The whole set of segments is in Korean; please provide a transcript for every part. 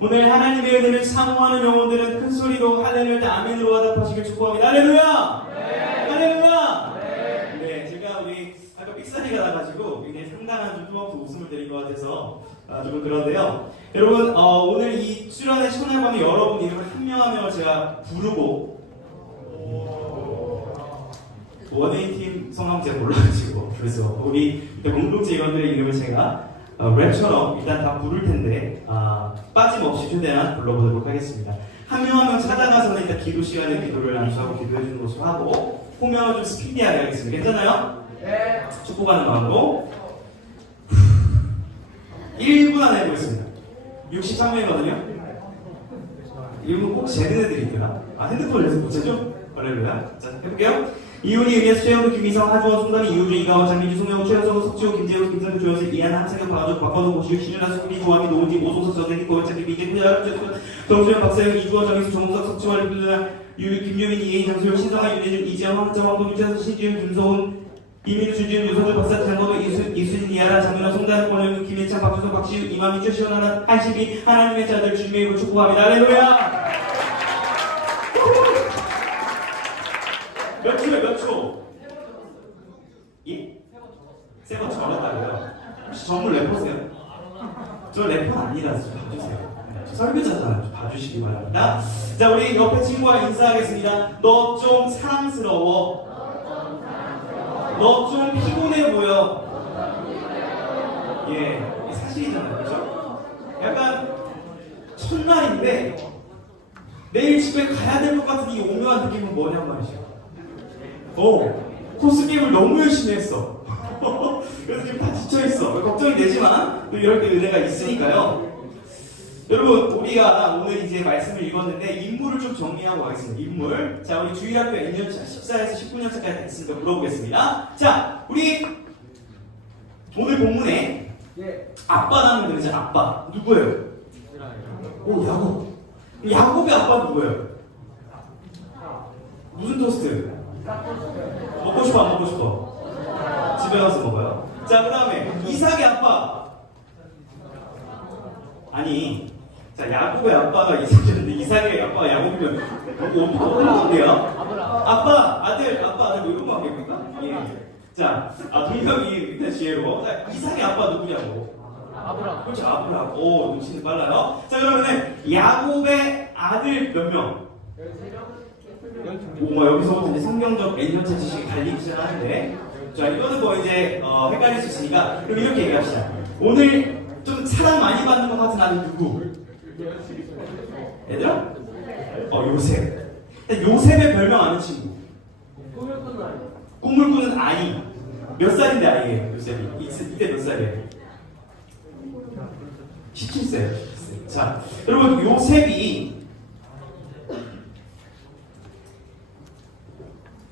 오늘 하나님의 은혜를 사모하는 영혼들은 큰 소리로 할렐루야 아멘으로 화답하시길 축복합니다. 할렐루야! 네. 할렐루야! 네, 제가 우리 아까 삑사리가 나가지고 굉장히 상당한 좀 뜨겁고 웃음을 드린 것 같아서 조금 그런데요. 여러분 오늘 이 수련회 시간을 가면 여러분 이름을 한 명 한 명을 제가 부르고 원웨이 팀 성함 제가 몰라가지고 그래서 우리 공동체 직원들의 이름을 제가 랩처럼 일단 다 부를 텐데 빠짐없이 최대한 불러보도록 하겠습니다. 한 명 한 명 찾아가서는 일단 기도 시간에 기도를 안수하고 기도해 주는 것으로 하고 호명을 좀 스피디하게 하겠습니다. 괜찮아요? 네. 축복하는 마음으로 1분 안에 해보겠습니다. 63명이거든요. 이분 꼭 재는 애들이 있더라. 핸드폰을 해서 못 찾죠? 할렐루야. 자, 해볼게요. 이훈이, 은혜수, 최영도, 김희성, 하주원, 송담이, 이우주, 이가원, 장민주, 송영우, 최현성, 석지호, 김재호, 김선주, 조현수, 이한, 한상혁, 박아주, 박건우, 고시유, 신윤아, 수비, 조아미, 노은지, 오송석, 전대기, 고현찬, 김희재, 후야, 정수영, 박사영, 이주원, 정희수, 정우석, 석지원, 김유민, 이혜인, 장수영, 신성아, 윤혜준, 이지영, 황정, 황동, 유찬수, 신지훈, 김소훈, 이민우, 주지훈, 유선주, 박사, 장건우, 이수진, 이하라, 장민아, 송다현, 권영윤, 김혜찬, 박주성, 박시우, 이만미, 최시원, 하나, 한신비, 하나님의 자들 주님의 이름으로 축복합니다. 할렐루야! 몇 초에 몇 초? 예? 세 번 저랬다고요? 혹시 전문 래퍼세요? 저 래퍼는 아니라서 좀 봐주세요. 저 설교자잖아요. 좀 봐주시기 바랍니다. 자, 우리 옆에 친구와 인사하겠습니다. 너 좀 사랑스러워. 너 좀 피곤해 보여. 예, 사실이잖아요. 그렇죠? 약간 첫날인데 내일 집에 가야 될 것 같은 이 오묘한 느낌은 뭐냔 말이죠. 코스 게임을 너무 열심히 했어. 그래서 지금 다 지쳐있어. 걱정이 되지만 또 이럴 때 은혜가 있으니까요. 여러분, 우리가 오늘 이제 말씀을 읽었는데 인물을 좀 정리하고 가겠습니다. 인물. 자, 우리 주일학교 N년차 14에서 19년차까지 있으니까 물어보겠습니다. 자, 우리 오늘 본문에 아빠라는 분이죠. 아빠. 누구예요? 야곱. 야곱의 아빠 누구예요? 무슨 토스트? 먹고 싶어 안 먹고 싶어? 집에 가서 먹어요. 자, 그 다음에 이삭의 아빠. 아니, 자, 야곱의 아빠가 이삭이었는데 이삭의 아빠가 야곱이면 어디야? 아빠, 아들 뭐 이런 거 하겠습니까? 예. 자, 동명이 일단 지혜로. 자, 이삭의 아빠 누구냐고? 아브라함. 그렇죠, 아브라함. 오, 눈치는 빨라요. 자, 그러면 야곱의 아들 몇 명? 13명. 여기서부터 이제 성경적 N년차 지식이 갈리기 시작하는데, 자, 이거는 뭐 이제 헷갈릴 수 있으니까 그럼 이렇게 얘기합시다. 오늘 좀 사랑 많이 받는 것 같은 아들 누구? 얘들아? 요셉. 요셉의 별명 아는 친구. 꿈을 꾸는 아이. 몇 살인데 아이예요, 요셉이? 이때 몇 살이에요? 17세예요. 자, 여러분, 요셉이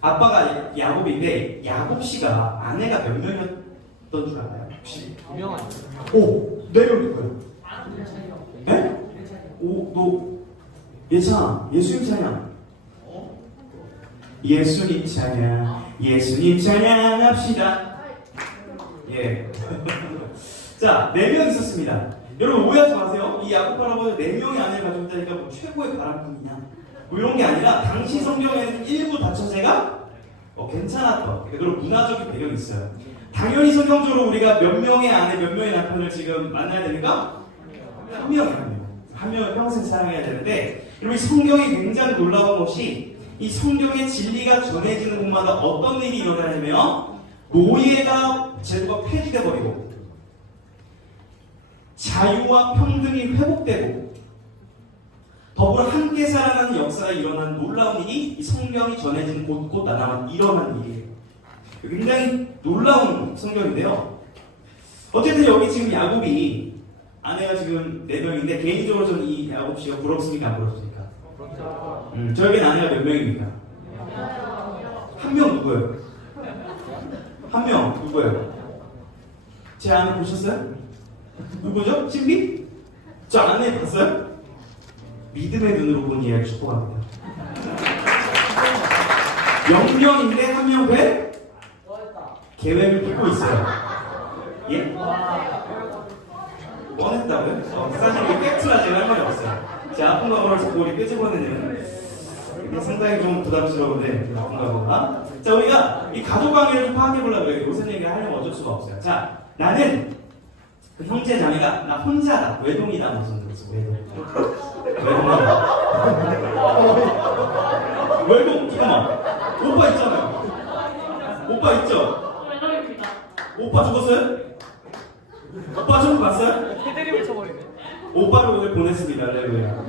아빠가 야곱인데 야곱 씨가 아내가 몇 명이었던 줄 알아요? 혹시? 2명 아니에요? 오, 4명일 거예요. 네? 오, 너 예찬아, 예수님 찬양. 예수님 찬양, 예수님 찬양합시다. 예. 자, 4명 있었습니다. 여러분 오해하지 마세요. 이 야곱 할아버지 4명의 아내를 가지고 있다니까 뭐 최고의 바람꾼이냐? 뭐 이런 게 아니라 당시 성경에는 일부 다처제가 괜찮았던 그런 문화적인 배경이 있어요. 당연히 성경적으로 우리가 몇 명의 아내, 몇 명의 남편을 지금 만나야 되니까 한 명을 평생 사랑해야 되는데, 여러분 성경이 굉장히 놀라운 것이 이 성경의 진리가 전해지는 곳마다 어떤 일이 일어나냐면 노예가 제도가 폐지돼 버리고 자유와 평등이 회복되고 더불어 함께 살아가는 역사가 일어나는 놀라운 일이 이 성경이 전해지는 곳곳 일어나는 일이에요. 굉장히 놀라운 성경인데요. 어쨌든 여기 지금 야곱이 아내가 지금 4명인데 개인적으로 저는 이 야곱 씨가 부럽습니까? 안 부럽습니까? 저에겐 아내가 몇 명입니까? 한 명 누구예요? 한 명 누구예요? 제 아내 보셨어요? 누구죠? 신비? 저 아내 봤어요? 믿음의 눈으로 본 이야기 축복합니다. 0명인데 한 명 왜? 계획을 뚫고 있어요. 예? 뻔했다고요? 사실 이 팩트라 제가 할 말이 없어요. 제 아픈 과거를 자꾸 우리 끄집어내는 이게 상당히 좀 부담스러운데 아픈 과거가. 자, 우리가 이 가족 관계를 좀 파악해보려고 해요. 요새 얘기를 하려면 어쩔 수가 없어요. 자, 나는 그 형제 자매가 나 혼자다, 외동이다, 무슨 그래서 외동이다. 외동, 잠깐만. 오빠 있잖아요. 오빠 있죠? 외동입니다. 오빠 죽었어요? 오빠 좀 봤어요? 해드립을 쳐버리네. 오빠를 오늘 보냈습니다. 레고야.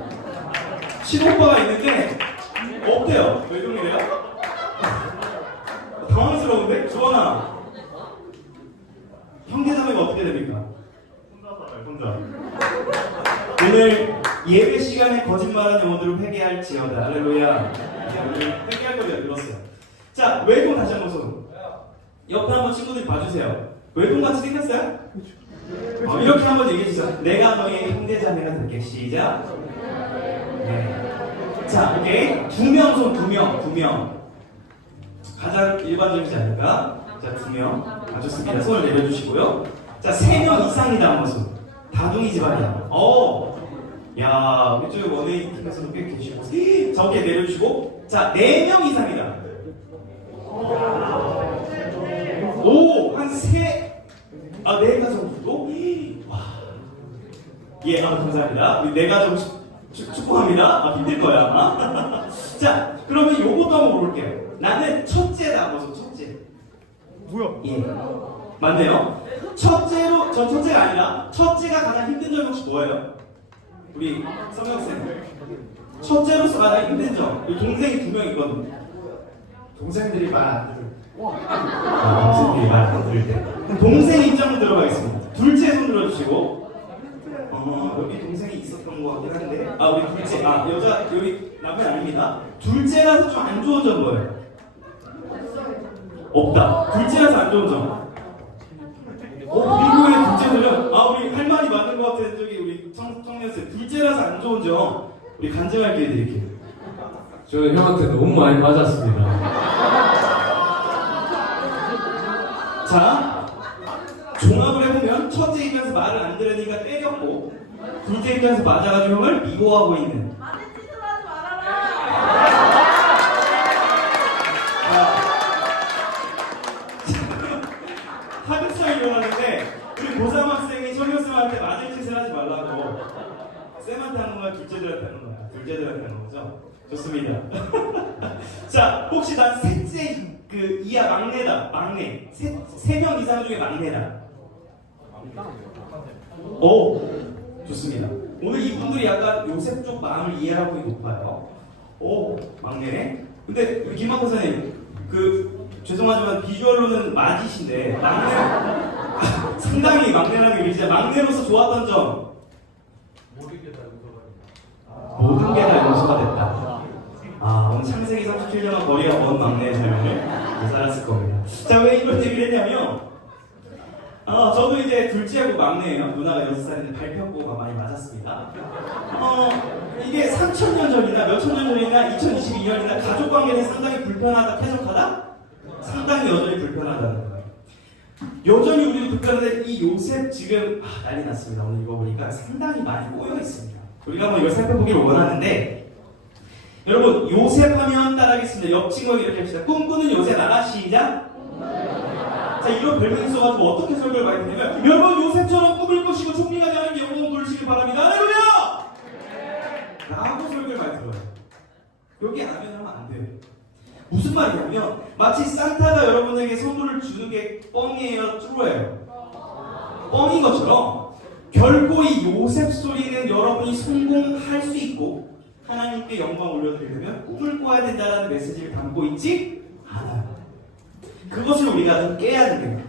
친오빠가 있는데 없대요. 외동이래요? 당황스러운데? 주원아, 형제자매가 어떻게 됩니까? 혼자. 오늘 예배 시간에 거짓말한 영혼들을 회개할지어다. 할렐루야. 오늘 회개할 거리가 늘었어요. 자, 외동 다시 한번 손. 옆에 한번 친구들이 봐주세요. 외동 같이 생겼어요? 이렇게 한번 얘기해 주세요. 내가 너의 형제자매가 될게. 시작. 네. 자, 오케이. 두 명 손, 두 명. 가장 일반적이지 않을까? 자, 2명. 아, 좋습니다. 손을 내려주시고요. 자, 3명 이상이다 한번 손. 다둥이 집안이야. 야, 우리 쪽 원웨이 팀에서도 꽤 계시고. 자, 오케이, 내려주시고. 자, 4명 이상이다. 오, 한 4가족 정도? 와. 예, 감사합니다. 우리 4가족 축복합니다. 힘들 거야, 아마. 자, 그러면 요것도 한번 물어볼게요. 나는 첫째다. 무슨 첫째? 뭐야? 예. 맞네요. 첫째로, 전 첫째가 아니라, 첫째가 가장 힘든 점이 혹시 뭐예요? 우리 성혁쌤. 첫째로서 가장 힘든 점. 우리 동생이 2명 있거든요. 동생들이 말 안 들을. 동생들이 말 안 들을 때. 동생 입장으로 들어가겠습니다. 둘째 손 들어주시고. 여기 동생이 있었던 것 같긴 한데. 우리 둘째. 여자, 여기 남편 아닙니다. 둘째라서 좀 안 좋은 점 뭐예요? 없다. 둘째라서 안 좋은 점. 미국의 둘째들은 우리 할 말이 맞는 것 같은 저기 우리 청년생 둘째라서 안 좋은 점 우리 간증할 기회 드릴게요. 저 형한테 너무 많이 맞았습니다. 자, 종합을 해보면 첫째 입장에서 말을 안 들으니까 때렸고 둘째 입장에서 맞아가지고 형을 미워하고 있는. 아는 짓을 하지 말아라. 하극상이 일어나는데 우리 고3 학생이 청년쌤한테 맞을 짓을 하지 말라고 쌤한테 하는 거야, 둘째들한테 하는 거야? 둘째들한테 하는 거죠? 좋습니다. 자, 혹시 난 셋째 이하 막내다. 막내. 3명 이상 중에 막내다. 오, 좋습니다. 오늘 이분들이 약간 요셉 쪽 마음을 이해하고 높아요. 오, 막내네. 근데 우리 김학호 선생님, 죄송하지만 비주얼로는 맞이신데 막내 상당히 막내라는 게 진짜 막내로서 좋았던 점. 모든 게 다 용서가 됐다. 오늘 창세기 37년간 거리가 먼 막내의 삶을 살았을 겁니다. 자, 왜 이런 얘기를 했냐면 저도 이제 둘째하고 막내예요. 누나가 6살인데 발표고가 많이 맞았습니다. 이게 3,000년 전이나 몇천 년 전이나 2022년이나 가족 관계는 상당히 불편하다, 쾌적하다? 상당히 여전히 불편하다는 거예요. 여전히 우리도 불편한데 이 요셉 지금 난리 났습니다. 오늘 읽어보니까 상당히 많이 꼬여 있습니다. 우리가 한번 이걸 살펴보기를 원하는데 여러분, 요셉 하면 따라하겠습니다. 옆 친구에게 이렇게 합시다. 꿈꾸는 요셉 알아? 시작. 자, 이런 별명이 있어가지고 어떻게 설교를 많이 했냐면 여러분, 요셉처럼 꿈을 꾸시고 총리가 되는 영웅을 부르시길 바랍니다. 할렐루야! 라고 설교를 많이 들어요. 여기 아멘 하면 안 돼요. 무슨 말이냐면 마치 산타가 여러분에게 선물을 주는 게 뻥이에요, 트루예요? 뻥인 것처럼 결코 이 요셉 스토리는 여러분이 성공할 수 있고 하나님께 영광 올려드리려면 꿈을 꿔야 된다는 메시지를 담고 있지 않아요. 그것을 우리가 좀 깨야 됩니다.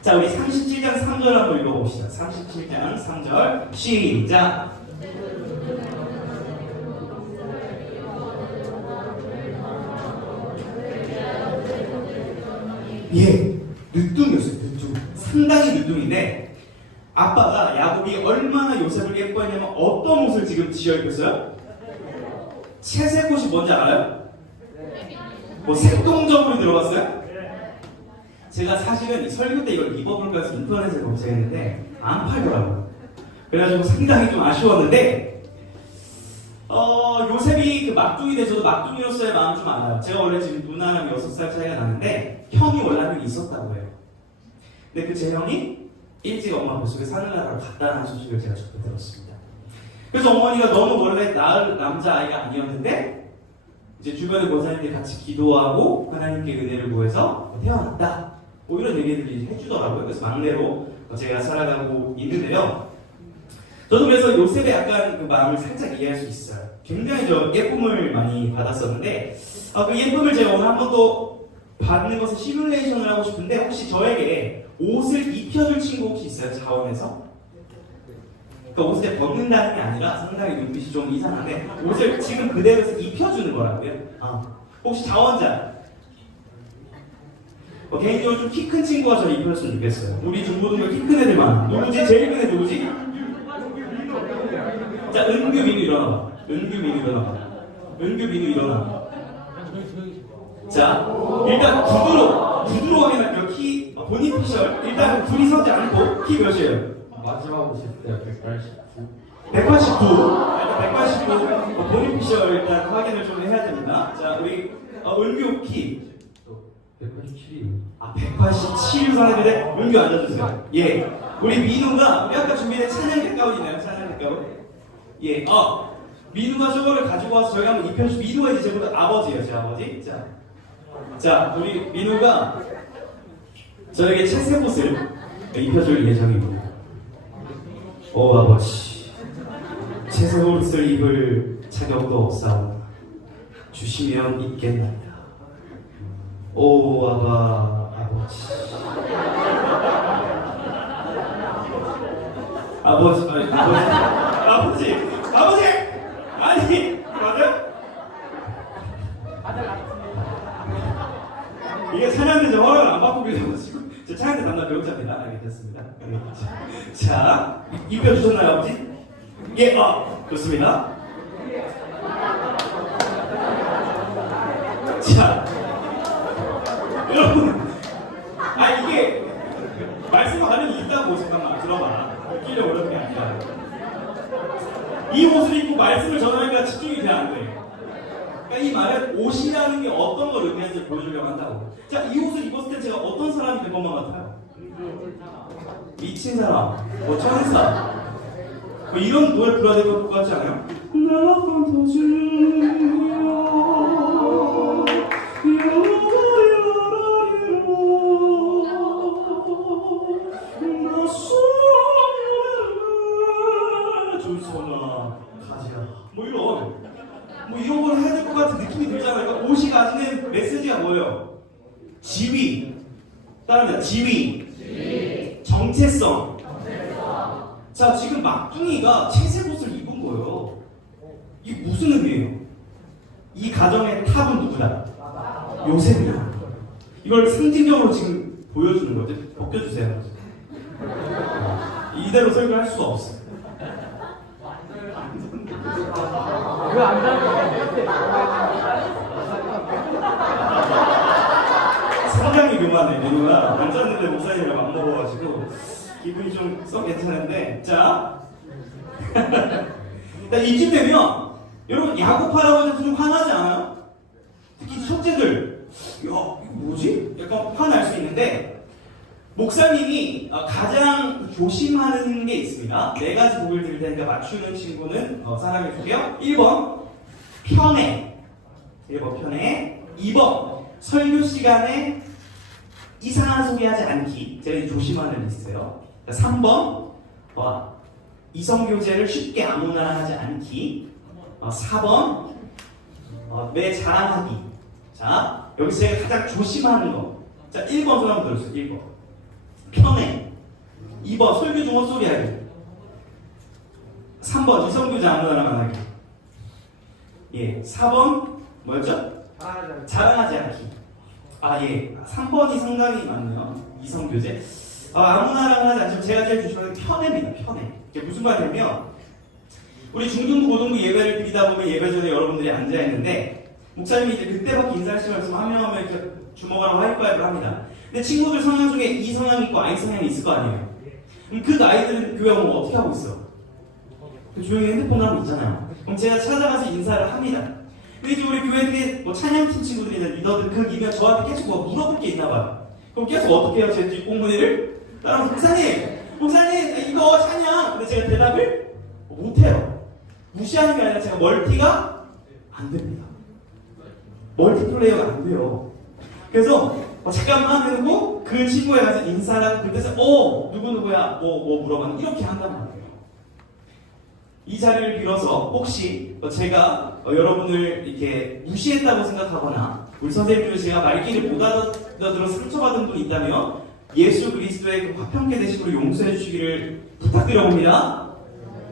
자, 우리 37장 3절 한번 읽어봅시다. 37장 3절 시작. 예, 늦둥이었어요. 늦둥. 상당히 늦둥인데 아빠가 야곱이 얼마나 요셉을 예뻐했냐면 어떤 옷을 지금 지어 입혔어요? 채색 옷이 뭔지 알아요? 뭐 색동적으로 들어갔어요? 제가 사실은 설교 때 이걸 입어볼까 해서 인터넷에 검색했는데 안 팔더라고요. 그래가지고 상당히 좀 아쉬웠는데, 요셉이 그 막둥이 돼서도 막둥이로서의 마음 좀 알아요. 제가 원래 지금 누나랑 6살 차이가 나는데, 형이 원래 한 명이 있었다고 해요. 근데 그 제 형이 일찍 엄마 뱃속에 사느라고 갔다는 소식을 제가 접해 들었습니다. 그래서 어머니가 너무 원래 낳을 남자아이가 아니었는데, 이제 주변의 권사님들이 같이 기도하고 하나님께 은혜를 구해서 태어났다. 뭐 이런 얘기들이 해주더라고요. 그래서 막내로 제가 살아가고 있는데요. 저도 그래서 요셉의 약간 그 마음을 살짝 이해할 수 있어요. 굉장히 저 예쁨을 많이 받았었는데, 그 예쁨을 제가 오늘 한 번 더 받는 것을 시뮬레이션을 하고 싶은데, 혹시 저에게 옷을 입혀줄 친구 혹시 있어요? 자원에서? 그러니까 옷을 벗는다는 게 아니라 상당히 눈빛이 좀 이상한데, 옷을 지금 그대로 해서 입혀주는 거라고요. 혹시 자원자? 개인적으로 좀 키 큰 친구가 저를 입혀줬으면 좋겠어요. 우리 중고등부 키 큰 애들만. 누구지? 제일 큰 애 누구지? 자, 은규 민우 일어나봐. 은규 민우 일어나봐. 은규 민우 일어나. 자, 일단 구두로 확인할게요. 키, 본인 피셜. 일단 둘이 서지 않고 키 몇이에요? 마지막 오실 때 189. 189. 본인 피셜 일단 확인을 좀 해야 됩니다. 자, 우리 은규 키. 187이. 187 사람인데 은규 앉아주세요. 예. 우리 민우가 우리 아까 준비된 찬양대 가운 있나요? 찬양대 가운? 예. 민우가 저거를 가지고 와서 저희가 한번 입혀주시고, 민우가 이제 저보다 아버지예요, 제 아버지. 자, 우리 민우가 저에게 채색옷을 입혀줄 예정입니다. 오 아버지, 채색옷을 입을 자격도 없사오나 주시면 입겠나이다. 오 아버지. 아버지! 아니, 맞아요? 이게 찬양대 저 허락을 안 받고 계셔가지고, 저 찬양대 담당 배우자입니다. 알겠습니다. 자, 입혀주셨나요, 아버지? 예, 좋습니다. 자, 여러분, 이게 말씀 가능이 있다고. 잠깐만 들어봐. 끼려 어려운 게 아니라 이 옷을 입고 말씀을 전하니까 집중이 잘 안 돼. 그러니까 이 말은 옷이라는 게 어떤 걸 의미하는지 보여주려고 한다고. 자, 이 옷을 입었을 때 제가 어떤 사람이 될 것만 같아요? 미친 사람, 천사. 이런 노래 불러야 될 것 같지 않아요? 나 판타지야 이런 걸 해야 될 것 같은 느낌이 들잖아요. 그러니까 옷이 가지는 메시지가 뭐예요? 지위. 따라합니다. 지위. 정체성. 자, 지금 막둥이가 채색 옷을 입은 거예요. 이게 무슨 의미예요? 이 가정의 탑은 누구다? 요셉이다. 이걸 상징적으로 지금 보여주는 거죠. 벗겨주세요. 이대로 설교할 수가 없어. 왜안 닿는 상당히 교만해. 민우가 앉았는데 목사님이랑 밥 먹어가지고 기분이 좀 썩 괜찮은데, 자 이쯤 되면 여러분 야곱 할아버지한테 좀 화나지 않아요? 특히 첫째들, 야 이거 뭐지? 약간 화날 수 있는데, 목사님이 가장 조심하는 게 있습니다. 4가지 곡을 드릴 테니까 맞추는 친구는 사랑해주세요. 1번 편애, 1번 편애. 2번 설교 시간에 이상한 소리 하지 않기, 제가 이제 조심하는 리스트예요. 3번 이성교제를 쉽게 아무나 하지 않기. 4번 내 자랑하기. 자, 여기서 제가 가장 조심하는 거. 자, 1번 손 한번 들어주세요. 1번 편애. 2번 설교 중 헛소리 하기. 3번 이성교제 아무나만 하기. 예, 4번 뭐였죠? 자랑하지 않기. 예, 3번이 상당히 많네요. 이성교제. 아무나랑 하지 않지만 제가 제일 조심하는 편애입니다. 편애. 이게 무슨 말이냐면, 우리 중등부 고등부 예배를 드리다 보면 예배 전에 여러분들이 앉아있는데, 목사님이 이제 그때밖에 인사하시는 말씀 한 명 이렇게 주먹하라고 하이파이브를 합니다. 근데 친구들 성향 중에 이 성향이 있고 I 성향이 있을 거 아니에요. 그럼 그 아이들은 교회 오면 어떻게 하고 있어? 조용히 핸드폰을 하고 있잖아요. 그럼 제가 찾아가서 인사를 합니다. 근데 이제 우리 교회에 뭐 찬양팀 친구들이나 리더들 그 기가 저한테 계속 뭐 물어볼 게 있나 봐요. 그럼 계속 어떻게 해요? 제 뒷공무니를? 따라서 목사님 이거 찬양! 근데 제가 대답을 못해요. 무시하는 게 아니라 제가 멀티가 안 됩니다. 멀티플레이어가 안 돼요. 그래서 잠깐만 하고 그 친구에 가서 인사를 하고 그때서 누구누구야 뭐 물어봤는데 이렇게 한단 말이에요. 이 자리를 빌어서 혹시 제가 여러분을 이렇게 무시했다고 생각하거나 우리 선생님들 제가 말귀를 못 알아들어 상처받은 분이 있다면 예수 그리스도의 그 화평케 되심으로 용서해 주시기를 부탁드려봅니다.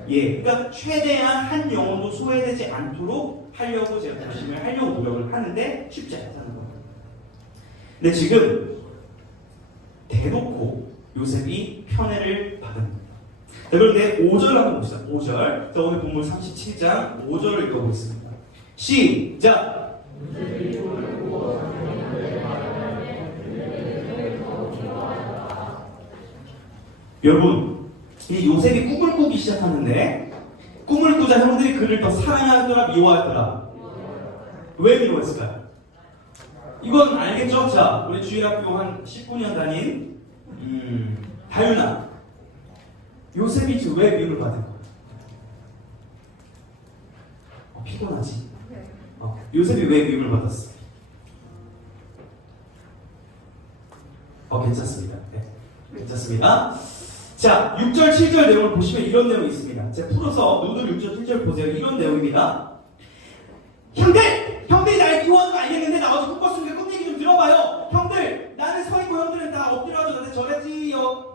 예, 그러니까 최대한 한 영혼도 소외되지 않도록 하려고 제가 열심히 하려고 노력을 하는데 쉽지 않다는 거예요. 근데 지금 대놓고 요셉이 편애를 받습니다. 자, 그런데 5절 한번 봅시다. 5절. 자, 오늘 본문 37장 5절을 읽어보겠습니다. 시작! 여러분, 이 요셉이 꿈을 꾸기 시작하는데 꿈을 꾸자 형들이 그를 더 사랑하더라 미워하더라. 왜 미워했을까요? 이건 알겠죠? 자, 우리 주일학교 한 19년 다닌 다윤아, 요셉이 지금 왜 미움을 받은 거야? 피곤하지? 요셉이 왜 미움을 받았어? 괜찮습니다. 네, 괜찮습니다. 자, 6절, 7절 내용을 보시면 이런 내용이 있습니다. 제가 풀어서 노들 6절, 7절 보세요. 이런 내용입니다. 형들이 날 미워하는 거 알겠는데 나와서 꿈 꿨으니까 꿈 얘기 좀 들어봐요. 형들, 나는 서 있고 형들은 다 엎드려가지고 나한테 저랬지요.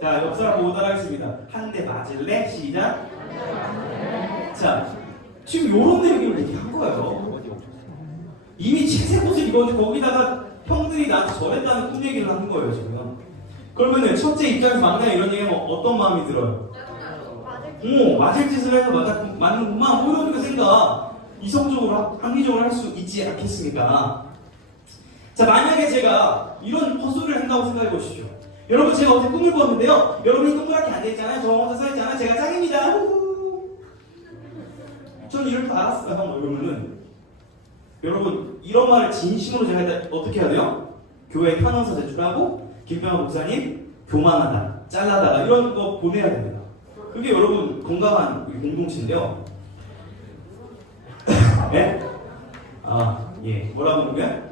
자, 옆 사람 보고 따라하겠습니다. 한 대 맞을래? 시작. 자, 지금 요런 내용을 얘기한 거예요. 이미 채색 옷을 입었는데 거기다가 형들이 나한테 저랬다는 꿈 얘기를 하는 거예요, 지금. 그러면은 첫째 입장에서 막내가 이런 얘기하면 어떤 마음이 들어요? 맞을 짓을 해서 맞는구만. 뭐 이런 생각. 이성적으로, 합리적으로 할 수 있지 않겠습니까? 자, 만약에 제가 이런 헛소리를 한다고 생각해 보십시오. 여러분, 제가 어제 꿈을 꿨는데요. 여러분이 동그랗게 앉아있잖아요. 저 혼자 서있잖아요. 제가 짱입니다. 후후. 전 이럴 줄 알았어요. 이러면은 여러분, 이런 말을 진심으로 제가 어떻게 해야 돼요? 교회 탄원서 제출하고 김병환 목사님 교만하다, 잘라다가 이런 거 보내야 됩니다. 그게 여러분 건강한 우리 공동체인데요. 네? 예. 뭐라고 하는 거야?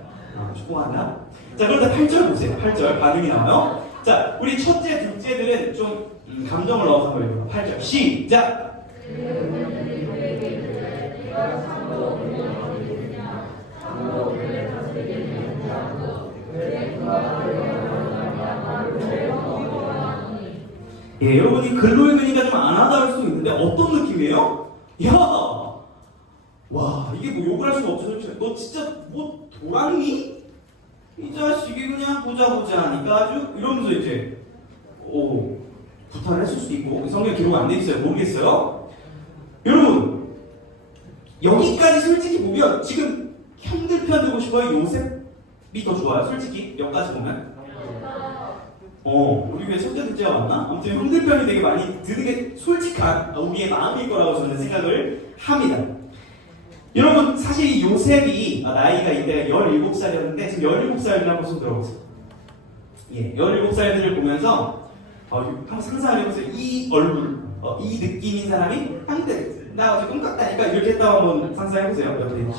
축복한다. 자, 그런데 8절 보세요. 8절 반응이 나와요. 자, 우리 첫째, 둘째들은 좀 감정을 넣어서 한번 읽어요. 8절 시작! 예, 여러분이 글로 읽으니까 좀 안 와닿을 수 있는데 어떤 느낌이에요? 야! 와, 이게 뭐 욕을 할 수가 없죠. 너 진짜 뭐 돌았니? 이 자식이 그냥 보자 하니까 아주 이러면서 이제 구타를 했을 수도 있고 성경 기록 안 돼 있어요. 모르겠어요. 여러분, 여기까지 솔직히 보면 지금 형들 편 들고 싶어요? 요셉이 더 좋아요? 솔직히 여기까지 보면 우리 교회 손자들째가 맞나? 아무튼 형들 편이 되게 많이 드는 게 솔직한 우리의 마음일 거라고 저는 생각을 합니다. 여러분, 사실 이 요셉이 나이가 이때 17살이었는데 지금 17살들 한번 손 들어보세요. 예, 17살들을 보면서 한번 상상해보세요. 이 얼굴, 이 느낌인 사람이 한때 나 어제 꿈 꿨다니까 이렇게 했다고 한번 상상해보세요. 여러분이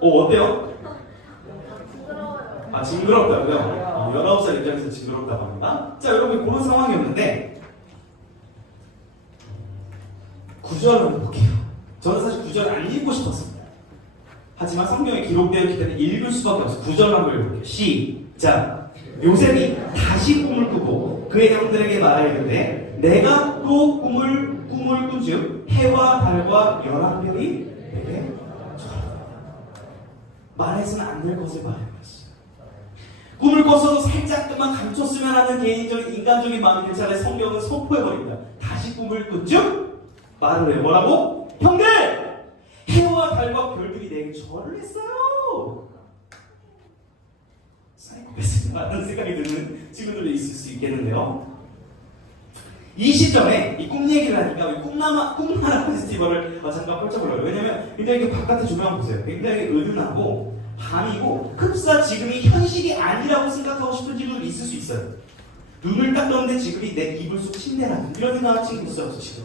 어때요? 징그럽다고요? 19살 입장에서 징그럽다고 합니다. 자, 여러분 그런 상황이었는데 9절을 한번 볼게요. 저는 사실 9절 안 읽고 싶었습니다. 하지만 성경에 기록되어 있기 때문에 읽을 수밖에 없어요. 9절 한번 읽어볼게요. 시작! 요셉이 다시 꿈을 꾸고 그의 형들에게 말하였는데 내가 또 꿈을 꾼즉 해와 달과 11별이 내게 절하더라. 말해서는 안 될 것을 말해버렸어요. 꿈을 꿨어도 살짝만 감췄으면 하는 개인적인 인간적인 마음이 괜찮아요. 성경은 선포해버립니다. 다시 꿈을 꾼즉 말을 해요. 뭐라고? 형들! 해와 달과 별들이 내게 절을 했어요. 사이코패스라는 생각이 드는 친구들도 있을 수 있겠는데요. 이 시점에 이 꿈 얘기를 하니까 우리 꿈나라 페스티벌을 잠깐 펼쳐보려고. 왜냐면 굉장히 이렇게 바깥의 조명 보세요. 굉장히 은은하고 밤이고 흡사 지금이 현실이 아니라고 생각하고 싶은 친구도 있을 수 있어요. 눈을 딱 떴는데 지금이 내 이불 속 침대라는 이런 생각하는 친구 있어요 없어요 지금?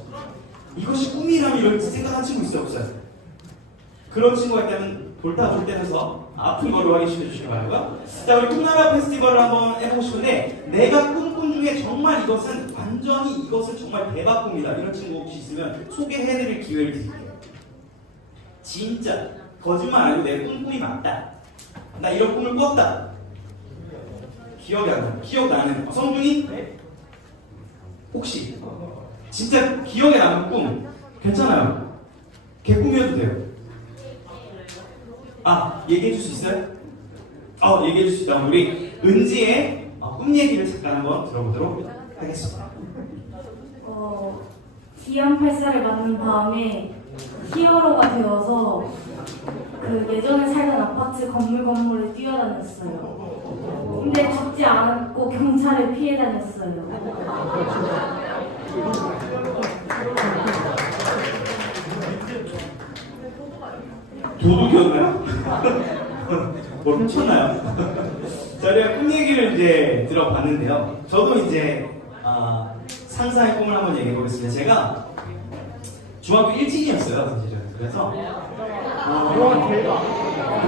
이것이 꿈이라면 이런 생각하는 친구 있어요 없어요? 그런 친구가 있다면 돌다 때려서 아픈 걸로 확인시켜 주시기 바라고요. 자, 우리 꿈나라 페스티벌을 한번 해보고 싶은데 내가 꿈꾼 중에 정말 이것은 완전히 이것은 정말 대박 꿈이다 이런 친구 혹시 있으면 소개해드릴 기회를 드릴게요. 진짜 거짓말 아니고 내 꿈이 맞다. 나 이런 꿈을 꿨다. 기억이 안 나. 기억나는 성준이? 혹시 진짜 기억에 남는 꿈 괜찮아요. 걔 꿈이어도 돼요. 아, 얘기해 줄 수 있어요? 얘기해 줄 수 있다. 우리 은지의 꿈 얘기를 잠깐 한번 들어보도록 하겠습니다. 기안84를 만난 다음에 히어로가 되어서 그 예전에 살던 아파트 건물을 뛰어다녔어요. 근데 죽지 않고 경찰을 피해 다녔어요. 도둑이었나요? 뭘 훔쳤나요? 자, 우리가 꿈 얘기를 이제 들어봤는데요. 저도 이제 상상의 꿈을 한번 얘기해 보겠습니다. 제가 중학교 일진이었어요, 사실은. 그래서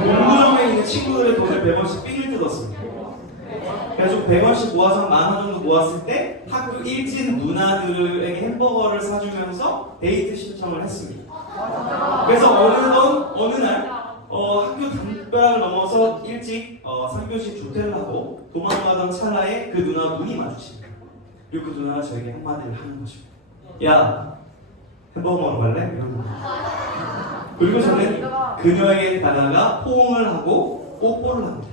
농구점에 있는 친구들의 돈을 100원씩 삥을 뜯었습니다. 그래서 100원씩 모아서 10,000원 정도 모았을 때 학교 일진 누나들에게 햄버거를 사주면서 데이트 신청을 했습니다. 그래서 어느 날 학교 담벼락을 넘어서 일찍 3교시 조퇴를 하고 도망가던 찰나에 그 누나와 눈이 마주칩니다. 그리고 그 누나가 저에게 한마디를 하는 것입니다. 야, 햄버거 먹으러 갈래? 이런 거. 그리고 저는 그녀에게 다가가 포옹을 하고 뽀뽀를 합니다.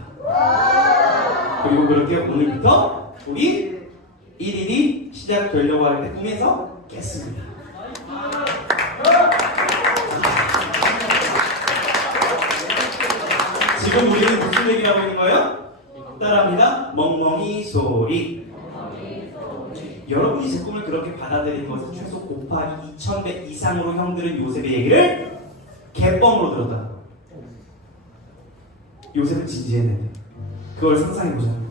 그리고 그렇게 오늘부터 우리 1일이 시작되려고 할 때 꿈에서 깼습니다. 지금 우리는 무슨 얘기를 하고 있는 거예요? 따라합니다. 멍멍이 소리. 여러분이 제 꿈을 그렇게 받아들이는 것은 최소 곱하기 2000배 이상으로 형들은 요셉의 얘기를 개뻥으로 들었다. 요셉은 진지했는데 그걸 상상해보자는 거예요.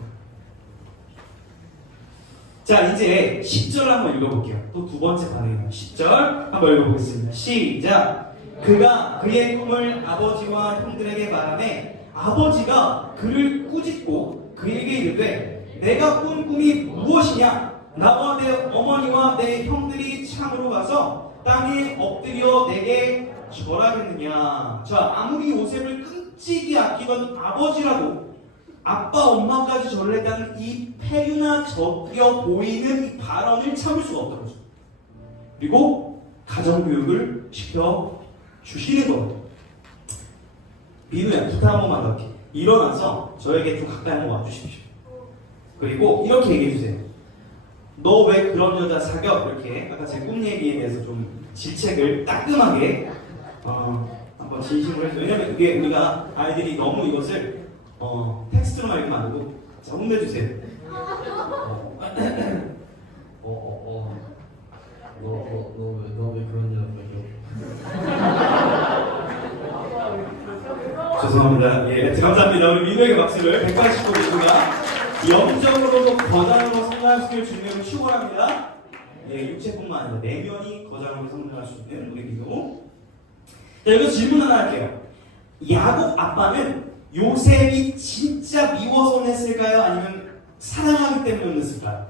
자, 이제 10절 한번 읽어볼게요. 또 두 번째 반응이에요. 10절 한번 읽어보겠습니다. 시작. 그가 그의 꿈을 아버지와 형들에게 말하매 아버지가 그를 꾸짖고 그에게 이르되 내가 꾼 꿈이 무엇이냐? 나와 내 어머니와 내 형들이 창으로 가서 땅에 엎드려 내게 절하겠느냐? 자, 아무리 요셉을 끔찍이 아끼던 아버지라도 아빠 엄마까지 절을 했다는 이 폐륜나 적여 보이는 이 발언을 참을 수가 없던 거죠. 그리고 가정교육을 시켜 주시는 거예요. 민우야, 부탁 한 번만 더 할게. 일어나서 저에게 좀 가까이 한번 와주십시오. 그리고 이렇게 얘기해주세요. 너 왜 그런 여자 사겨? 이렇게 아까 제 꿈 얘기에 대해서 좀 질책을 따끔하게 한번 진심으로 해주세요. 왜냐면 이게 우리가 아이들이 너무 이것을 텍스트로만 읽으면 안 되고 자, 혼내주세요. 너 왜 그런 여자 사겨? 죄송합니다. 예, 감사합니다. 우리 민우에게 박수를 180%입니다. 영적으로도 거장으로 성장시킬 준비를 축원합니다. 예, 육체뿐만 아니라 내면이 거장으로 성장할 수 있는 우리 민우. 자, 여기서 질문 하나 할게요. 야곱 아빠는 요셉이 진짜 미워서 냈을까요? 아니면 사랑하기 때문에 냈을까요?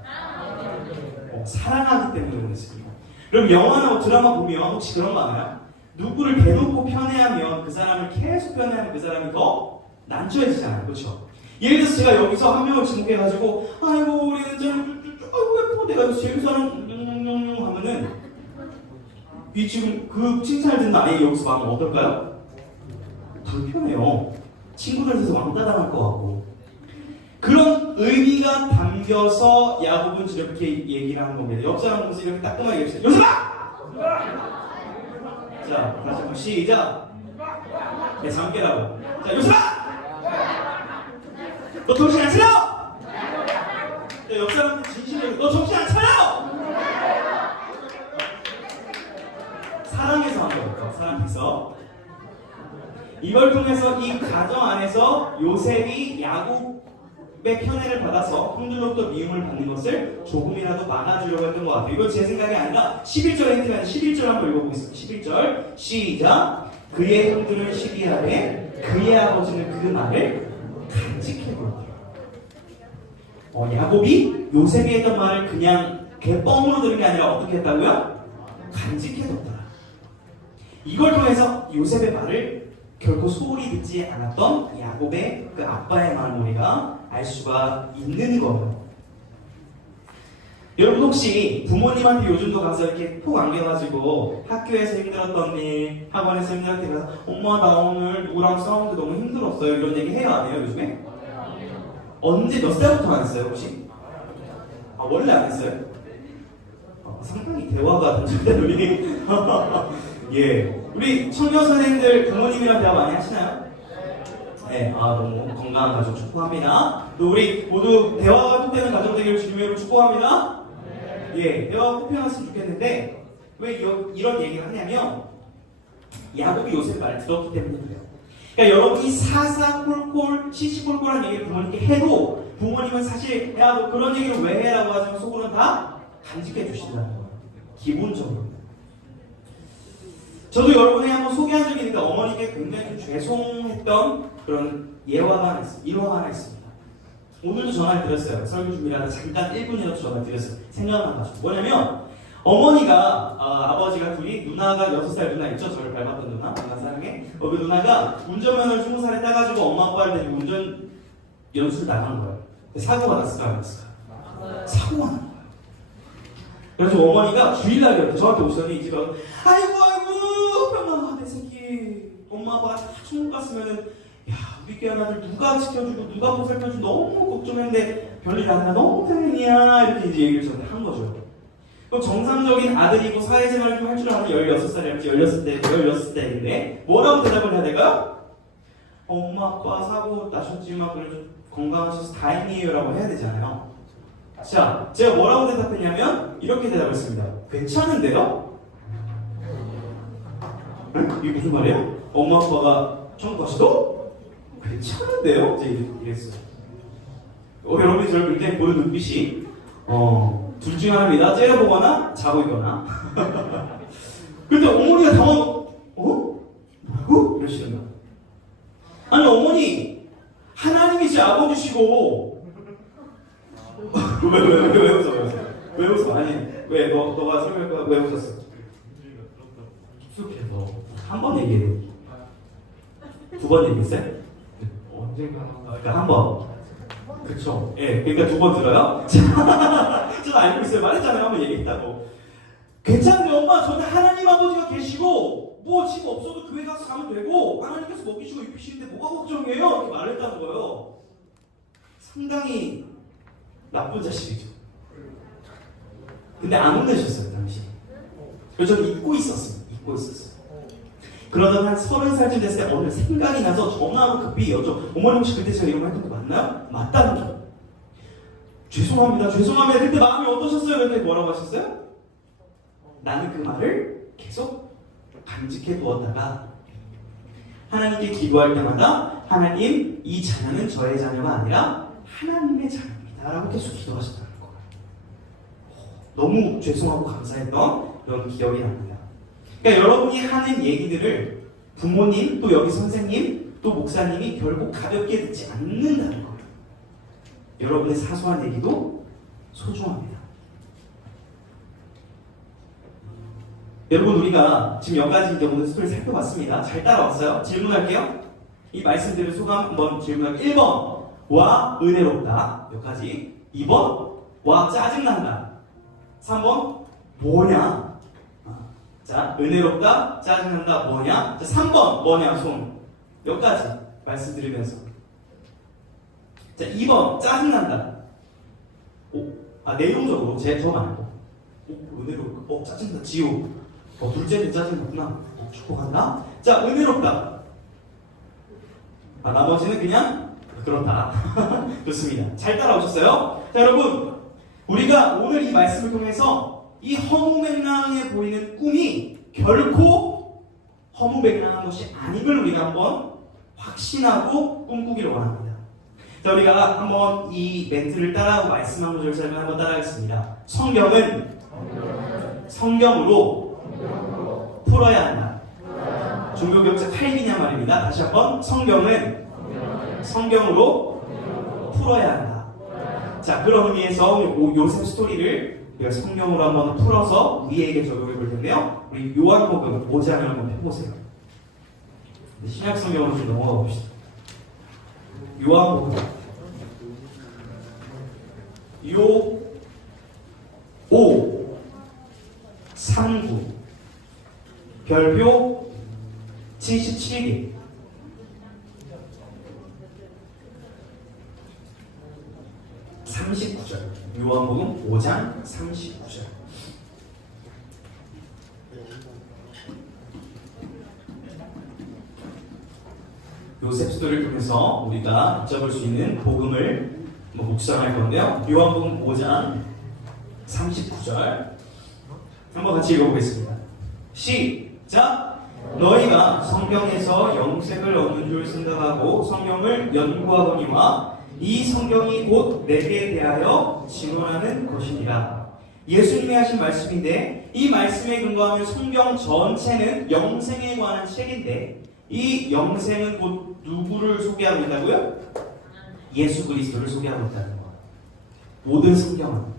사랑하기 때문에 냈습니다. 그럼 영화나 드라마 보면 혹시 그런 거 아나요? 누구를 대놓고 편애하면 그 사람을 계속 편애하면 그 사람이 더 난처해지잖아요. 그렇죠? 예를 들어서 제가 여기서 한 명을 지목해가지고 아이고 우리 은재는 아이고 예뻐 내가 제일 사랑 하면은 이 지금 그 칭찬을 듣는 아이 여기서 마음 어떨까요? 불편해요. 친구들한테서 왕따 당할 것 같고 그런 의미가 담겨서 야곱은 이렇게 얘기를 하는 겁니다. 옆 사람 보면서 이렇게 따끔하게 얘기해주세요. 요셉아! 자, 다시 한번 시작. 네, 잠 깨라고. 자, 요셉아! 너 정신 안 차려! 자, 옆 사람한테 진심으로 너 정신 안 차려! 역사 앞에서. 이걸 통해서 이 가정 안에서 요셉이 야곱의 편애를 받아서 형들로부터 미움을 받는 것을 조금이라도 막아주려고 했던 것 같아요. 이거 제 생각이 아니라 11절에 힌트가 11절 한번 읽어보겠습니다. 11절 시작. 그의 형들은 시기하되 그의 아버지는 그 말을 간직해버렸다. 야곱이 요셉이 했던 말을 그냥 개뻥으로 들은 게 아니라 어떻게 했다고요? 간직해뒀다. 이걸 통해서 요셉의 말을 결코 소홀히 듣지 않았던 야곱의 그 아빠의 마음을 우리가 알 수가 있는 거예요. 여러분 혹시 부모님한테 요즘도 가서 이렇게 푹 안겨가지고 학교에서 힘들었던 일, 학원에서 힘들었을 때 가서 엄마 나 오늘 누구랑 싸우는데 너무 힘들었어요 이런 얘기 해요 안 해요 요즘에? 언제 몇 살부터 안 했어요 혹시? 원래 안 했어요? 상당히 대화가 단절된 우리 예, 우리 청년 선생님들 부모님이랑 대화 많이 하시나요? 네, 너무 건강한 가족 축복합니다. 또 우리 모두 대화가 통되는 가족 되기를 주님으로 축복합니다. 예, 대화가 통편했으면 좋겠는데 왜 이런 얘기를 하냐면 야곱이 요셉 말을 들었기 때문에 그래요. 그러니까 여러분이 사사콜콜 시시콜콜한 얘기를 부모님께 해도 부모님은 사실 야 너 그런 얘기를 왜 해? 라고 하지만 속으로는 다 간직해 주신다는 거예요. 기본적으로. 저도 여러분에게 한번 소개한 적이 있는데 어머니께 굉장히 좀 죄송했던 그런 예화가 하나 있습니다. 일화가 하나 있습니다. 오늘도 전화를 드렸어요. 설교 준비하다 잠깐 1분이라도 전화를 드렸어요. 생각만 가지고. 뭐냐면 어머니가 아버지가 둘이 누나가 6살 누나 있죠? 저를 밟았던 누나 사랑해. 그 누나가 운전면허를 20살에 따가지고 엄마 아빠를 데리고 운전 연수를 나간 거예요. 사고가 났을까 안 났을까? 사고가 난 거예요. 그래서 어머니가 주일날 저한테 오시더니 이 집에 아이고 평안아 내 새끼 엄마 아빠 다 천국 갔으면은 야 우리 귀한 아들 누가 지켜주고 누가 보살펴주고 너무 걱정했는데 별일 안 나 너무 다행이야 이렇게 이제 얘기를 저한테 한 거죠. 그럼 정상적인 아들이고 사회생활을 좀 할 줄 아는 16살이었지 16대인데 뭐라고 대답을 해야 될까요? 엄마 아빠 사고 나셨지만 그래도 건강하셔서 다행이에요 라고 해야 되잖아요. 자, 제가 뭐라고 대답했냐면 이렇게 대답했습니다. 괜찮은데요? 응? 이게 무슨 말이에요? 엄마 아빠가 천국 가시도? 괜찮은데요? 이제 이랬어요. 여러분이 저를 굉장히 보는 눈빛이 둘 중 하나입니다. 째려보거나 자고 있거나. 근데 어머니가 뭐라고? 이러시는 거예요. 아니 어머니 하나님이시 아버지시고 왜 웃어? 왜 웃어? 아니 왜 너가 설명할까 왜 웃었어? 익숙해서 한 번 얘기해. 2번 얘기했어요? 언젠가 그러니까 한 번. 그쵸. 예, 그러니까 2번 들어요? 저도 알고 있어요. 말했잖아요. 한번 얘기했다고. 괜찮은데 엄마 저는 하나님 아버지가 계시고 뭐 집 없어도 교회 가서 가면 되고 하나님께서 먹이시고 입히시는데 뭐가 걱정이에요? 이렇게 말했다는 거예요. 상당히 나쁜 자식이죠. 근데 안 혼내셨어요 당시. 그래서 저는 잊고 있었어요. 그러다가 한 30살쯤 됐을 때 어느 생각이 나서 전화로 급히 어머니 혹시 그때 제가 이런 거 했던 거 맞나요? 맞다는 게 죄송합니다 그때 마음이 어떠셨어요? 그때 뭐라고 하셨어요? 나는 그 말을 계속 간직해 두었다가 하나님께 기도할 때마다 하나님 이 자녀는 저의 자녀가 아니라 하나님의 자녀입니다 라고 계속 기도하셨다는 거예요. 너무 죄송하고 감사했던 그런 기억이 납니다. 그러니까 여러분이 하는 얘기들을 부모님 또 여기 선생님 또 목사님이 결국 가볍게 듣지 않는다는 거예요. 여러분의 사소한 얘기도 소중합니다. 여러분 우리가 지금 여기까지 이제 오늘 스토리 살펴봤습니다. 잘 따라왔어요? 질문할게요. 이 말씀드린 소감 한번 질문할게요. 1번 와 은혜롭다 여기까지. 2번 와 짜증난다. 3번 뭐냐. 자 은혜롭다 짜증난다 뭐냐. 자 3번 뭐냐 손. 여기까지 말씀드리면서 자 2번 짜증난다. 내용적으로 저 말고 은혜롭다. 짜증난다 지우. 둘째는 짜증났구나. 축복한다. 자 은혜롭다. 나머지는 그냥 그렇다. 좋습니다. 잘 따라오셨어요? 자 여러분 우리가 오늘 이 말씀을 통해서 이 허무맹랑해 보이는 꿈이 결코 허무맹랑한 것이 아님을 우리가 한번 확신하고 꿈꾸기를 원합니다. 자, 우리가 한번 이 멘트를 따라하고 말씀 한 구절 설명 한번 따라하겠습니다. 성경은 성경으로 풀어야 한다. 종교개혁자 칼빈이란 말입니다. 다시 한번 성경은 성경으로 풀어야 한다. 자, 그런 의미에서 요셉 스토리를 우리가 성경으로 한번 풀어서 우리에게 적용해 볼 텐데요. 우리 요한복음 5장을 한번 펴보세요. 신약 성경으로 좀 넘어가 봅시다. 요한복음 5 39 별표 77개 39절 요한복음 5장 39절 요셉 스토리를 통해서 우리가 붙잡을 수 있는 복음을 묵상할 건데요. 요한복음 5장 39절 한번 같이 읽어보겠습니다. 시작! 너희가 성경에서 영생을 얻는 줄 생각하고 성경을 연구하거니와 이 성경이 곧 내게 대하여 증언하는 것이니라. 예수님이 하신 말씀인데 이 말씀에 근거하면 성경 전체는 영생에 관한 책인데 이 영생은 곧 누구를 소개하고 있다고요? 예수 그리스도를 소개하고 있다는 거예요. 모든 성경은.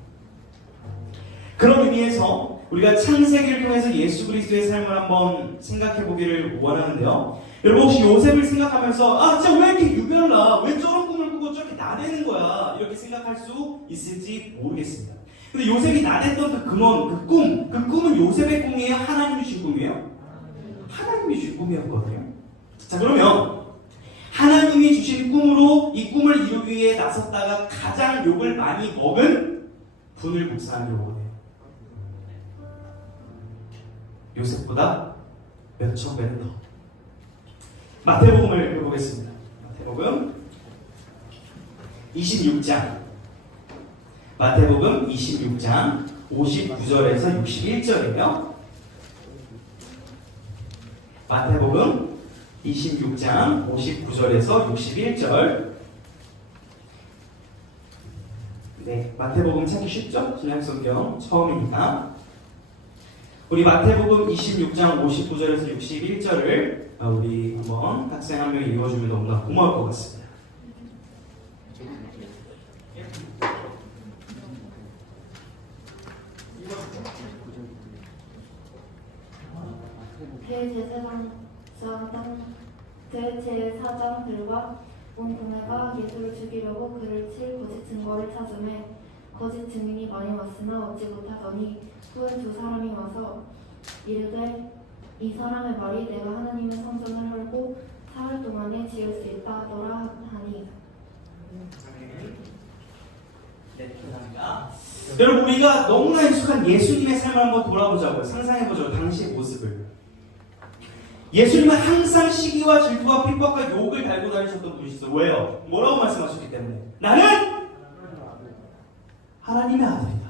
그런 의미에서 우리가 창세기를 통해서 예수 그리스도의 삶을 한번 생각해 보기를 원하는데요. 여러분 혹시 요셉을 생각하면서 진짜 왜 이렇게 유별나? 왜 저런 꿈을 꾸고 저렇게 나대는 거야? 이렇게 생각할 수 있을지 모르겠습니다. 근데 요셉이 나댔던 그 근원, 그 꿈은 요셉의 꿈이에요? 하나님이 주신 꿈이에요? 하나님이 주신 꿈이었거든요. 자, 그러면 하나님이 주신 꿈으로 이 꿈을 이루기 위해 나섰다가 가장 욕을 많이 먹은 분을 묵상하기로 원해요. 요셉보다 몇천 배는 더. 마태복음을 읽어보겠습니다. 마태복음 26장 마태복음 26장 59절에서 61절이에요. 마태복음 26장 59절에서 61절. 네, 마태복음 찾기 쉽죠? 신약성경 처음이니까. 우리 마태복음 26장 59절에서 61절을 우리 한번 학생 한 명이 읽어주면 너무나 고마울 것 같습니다. 대제사장들과 온 동네가 예수를 죽이려고 그를 칠 거짓 증거를 찾으매 거짓 증인이 많이 왔으나 얻지 못하더니 후에 두 사람이 와서 이르되 이 사람의 말이 내가 하나님의 성전을 헐고 사흘 동안에 지을 수 있다 하더라 하니. 네, 감사합니다. 여러분 우리가 너무나 익숙한 예수님의 삶을 한번 돌아보자고요. 상상해보자고요. 당시의 모습을. 예수님은 항상 시기와 질투와 핍박과 욕을 달고 다니셨던 분이시죠. 왜요? 뭐라고 말씀하셨기 때문에? 나는 하나님의 아들이다.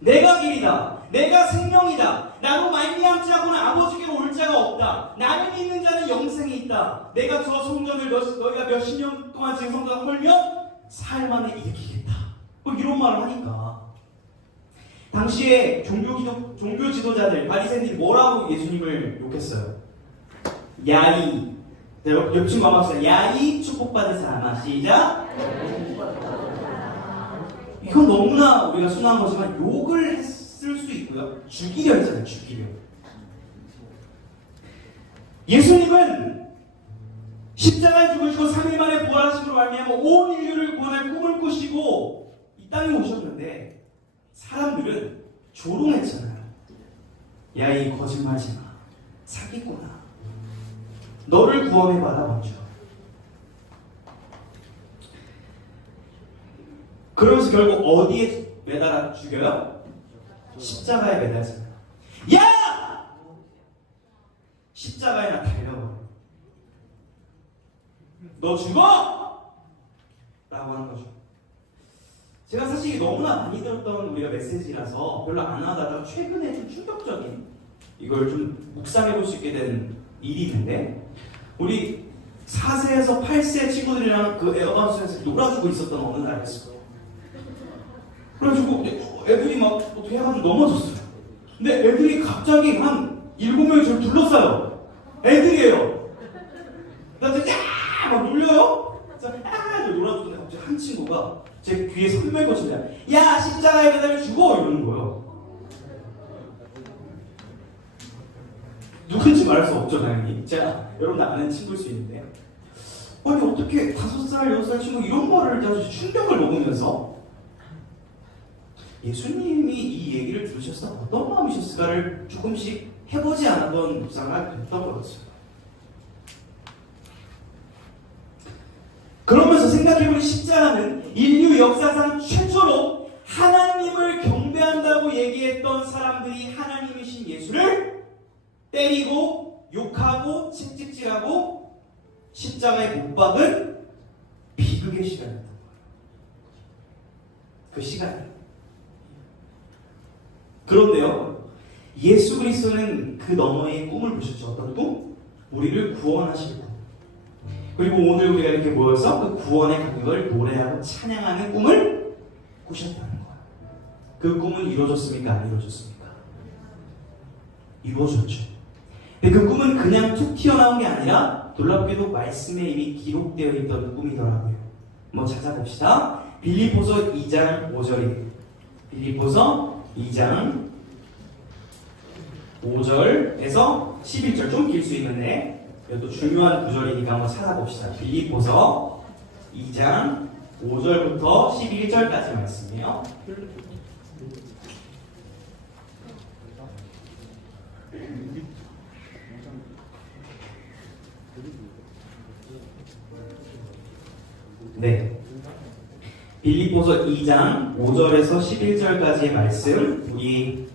내가 길이다. 내가 생명이다. 나로 말미암지 않고는 아버지께로 올 자가 없다. 나를 믿는 자는 영생이 있다. 내가 저 성전을 너희가 몇십 년 동안 지은 성전을 헐면 사흘 만에 일으키겠다. 뭐 이런 말을 하니까 당시에 종교 지도자들 바리새인들이 뭐라고 예수님을 욕했어요? 야이, 옆 친구 한번 합시다. 야이 축복받은 사람아. 시작. 이건 너무나 우리가 순한 거지만 욕을 했을 수 있고요. 죽이려 했잖아요. 죽이려. 예수님은 십자가에 죽으시고 3일 만에 부활하심으로 말미암아 온 인류를 구원할 꿈을 꾸시고 이 땅에 오셨는데 사람들은 조롱했잖아요. 야, 이 거짓말쟁아, 사기꾼아, 너를 구원해봐라 먼저. 그러면서 결국 어디에 매달아 죽여요? 십자가에 매달습니다. 야! 십자가에나 달려버려. 너 죽어! 라고 하는 거죠. 제가 사실 너무나 많이 들었던 우리가 메시지라서 별로 안 하다가 최근에 좀 충격적인 이걸 좀 묵상해 볼 수 있게 된 일이 있는데 우리 4세에서 8세 친구들이랑 그 에어바운스에서 놀아주고 있었던 어느 날이었어요. 그래가지고 애들이 막 어떻게 해가지고 넘어졌어요. 근데 애들이 갑자기 한 7명이 저를 둘러싸요. 애들이에요. 나한테 야막 놀려요. 그래서 놀아주던데 갑자기 한 친구가 제 귀에 선물 거치냐, 야 십자가에 매달려 죽어 이러는 거예요. 누군지 말할 수 없죠 당연히. 제가 여러분 아는 친구일 수 있는데 아니 어떻게 5살, 6살 친구 이런 거를 아주 충격을 먹으면서 예수님이 이 얘기를 들으셔서 어떤 마음이셨을까를 조금씩 해보지 않았던 묵상을 했던 거였어요. 그러면서 생각해보니 십자가는 인류 역사상 최초로 하나님을 경배한다고 얘기했던 사람들이 하나님이신 예수를 때리고 욕하고 채찍질하고 십자가에 못 박은 비극의 시간이었던 거예요. 그 시간이에요. 그런데요, 예수 그리스도는 그 너머에 꿈을 보셨죠. 어떤 꿈? 우리를 구원하실 꿈. 그리고 오늘 우리가 이렇게 모여서 그 구원의 감격을 노래하고 찬양하는 꿈을 꾸셨다는 거예요. 그 꿈은 이루어졌습니까? 안 이루어졌습니까? 이루어졌죠. 근데 그 꿈은 그냥 툭 튀어나온 게 아니라 놀랍게도 말씀에 이미 기록되어 있던 꿈이더라고요. 한번 찾아봅시다. 빌립보서 2장 5절입니다. 빌립보서 2장 5절에서 11절 좀 길 수 있는데 이것도 중요한 구절이니까 한번 찾아봅시다. 빌립보서 2장 5절부터 11절까지 말씀이에요. 네. 빌립보서 2장 5절에서 11절까지의 말씀 우리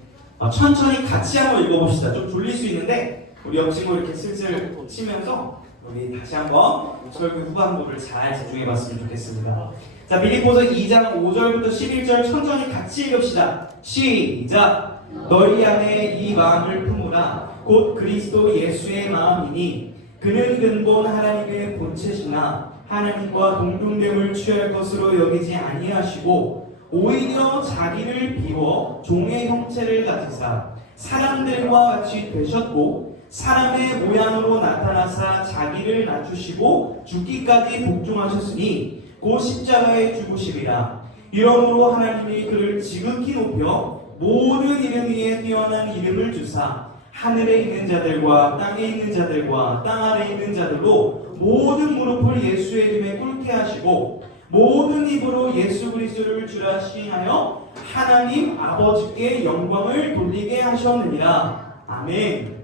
천천히 같이 한번 읽어봅시다. 좀 졸릴 수 있는데 우리 옆친구 이렇게 슬슬 치면서 우리 다시 한번 설교 후반부를 잘 집중해봤으면 좋겠습니다. 자, 빌립보서 2장 5절부터 11절 천천히 같이 읽읍시다. 시작! 너희 안에 이 마음을 품으라. 곧 그리스도 예수의 마음이니 그는 근본 하나님의 본체시나 하나님과 동등됨을 취할 것으로 여기지 아니하시고 오히려 자기를 비워 종의 형체를 가지사 사람들과 같이 되셨고 사람의 모양으로 나타나사 자기를 낮추시고 죽기까지 복종하셨으니 곧 십자가에 죽으시리라. 이러므로 하나님이 그를 지극히 높여 모든 이름 위에 뛰어난 이름을 주사 하늘에 있는 자들과 땅에 있는 자들과 땅 아래에 있는 자들로 모든 무릎을 예수의 이름에 꿇게 하시고 모든 입으로 예수 그리스도를 주라 시인하여 하나님 아버지께 영광을 돌리게 하셨느니라. 아멘.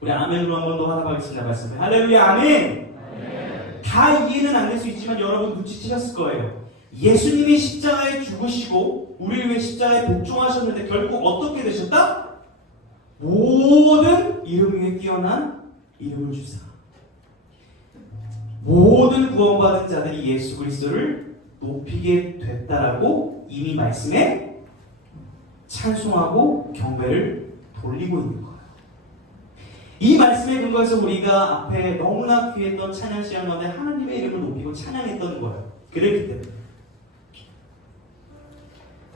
우리 아멘으로 한 번 더 하나 가겠습니다. 말씀에 할렐루야. 아멘. 다 이해는 안 될 수 있지만 여러분 눈치채셨을 거예요. 예수님이 십자가에 죽으시고 우리를 위해 십자가에 복종하셨는데 결국 어떻게 되셨다? 모든 이름 위에 뛰어난 이름을 주사 모든 구원받은 자들이 예수 그리스도를 높이게 됐다라고 이미 말씀에 찬송하고 경배를 돌리고 있는 거예요. 이 말씀에 근거해서 우리가 앞에 너무나 귀했던 찬양 시간 가운데 하나님의 이름을 높이고 찬양했던 거예요. 그랬기 때문에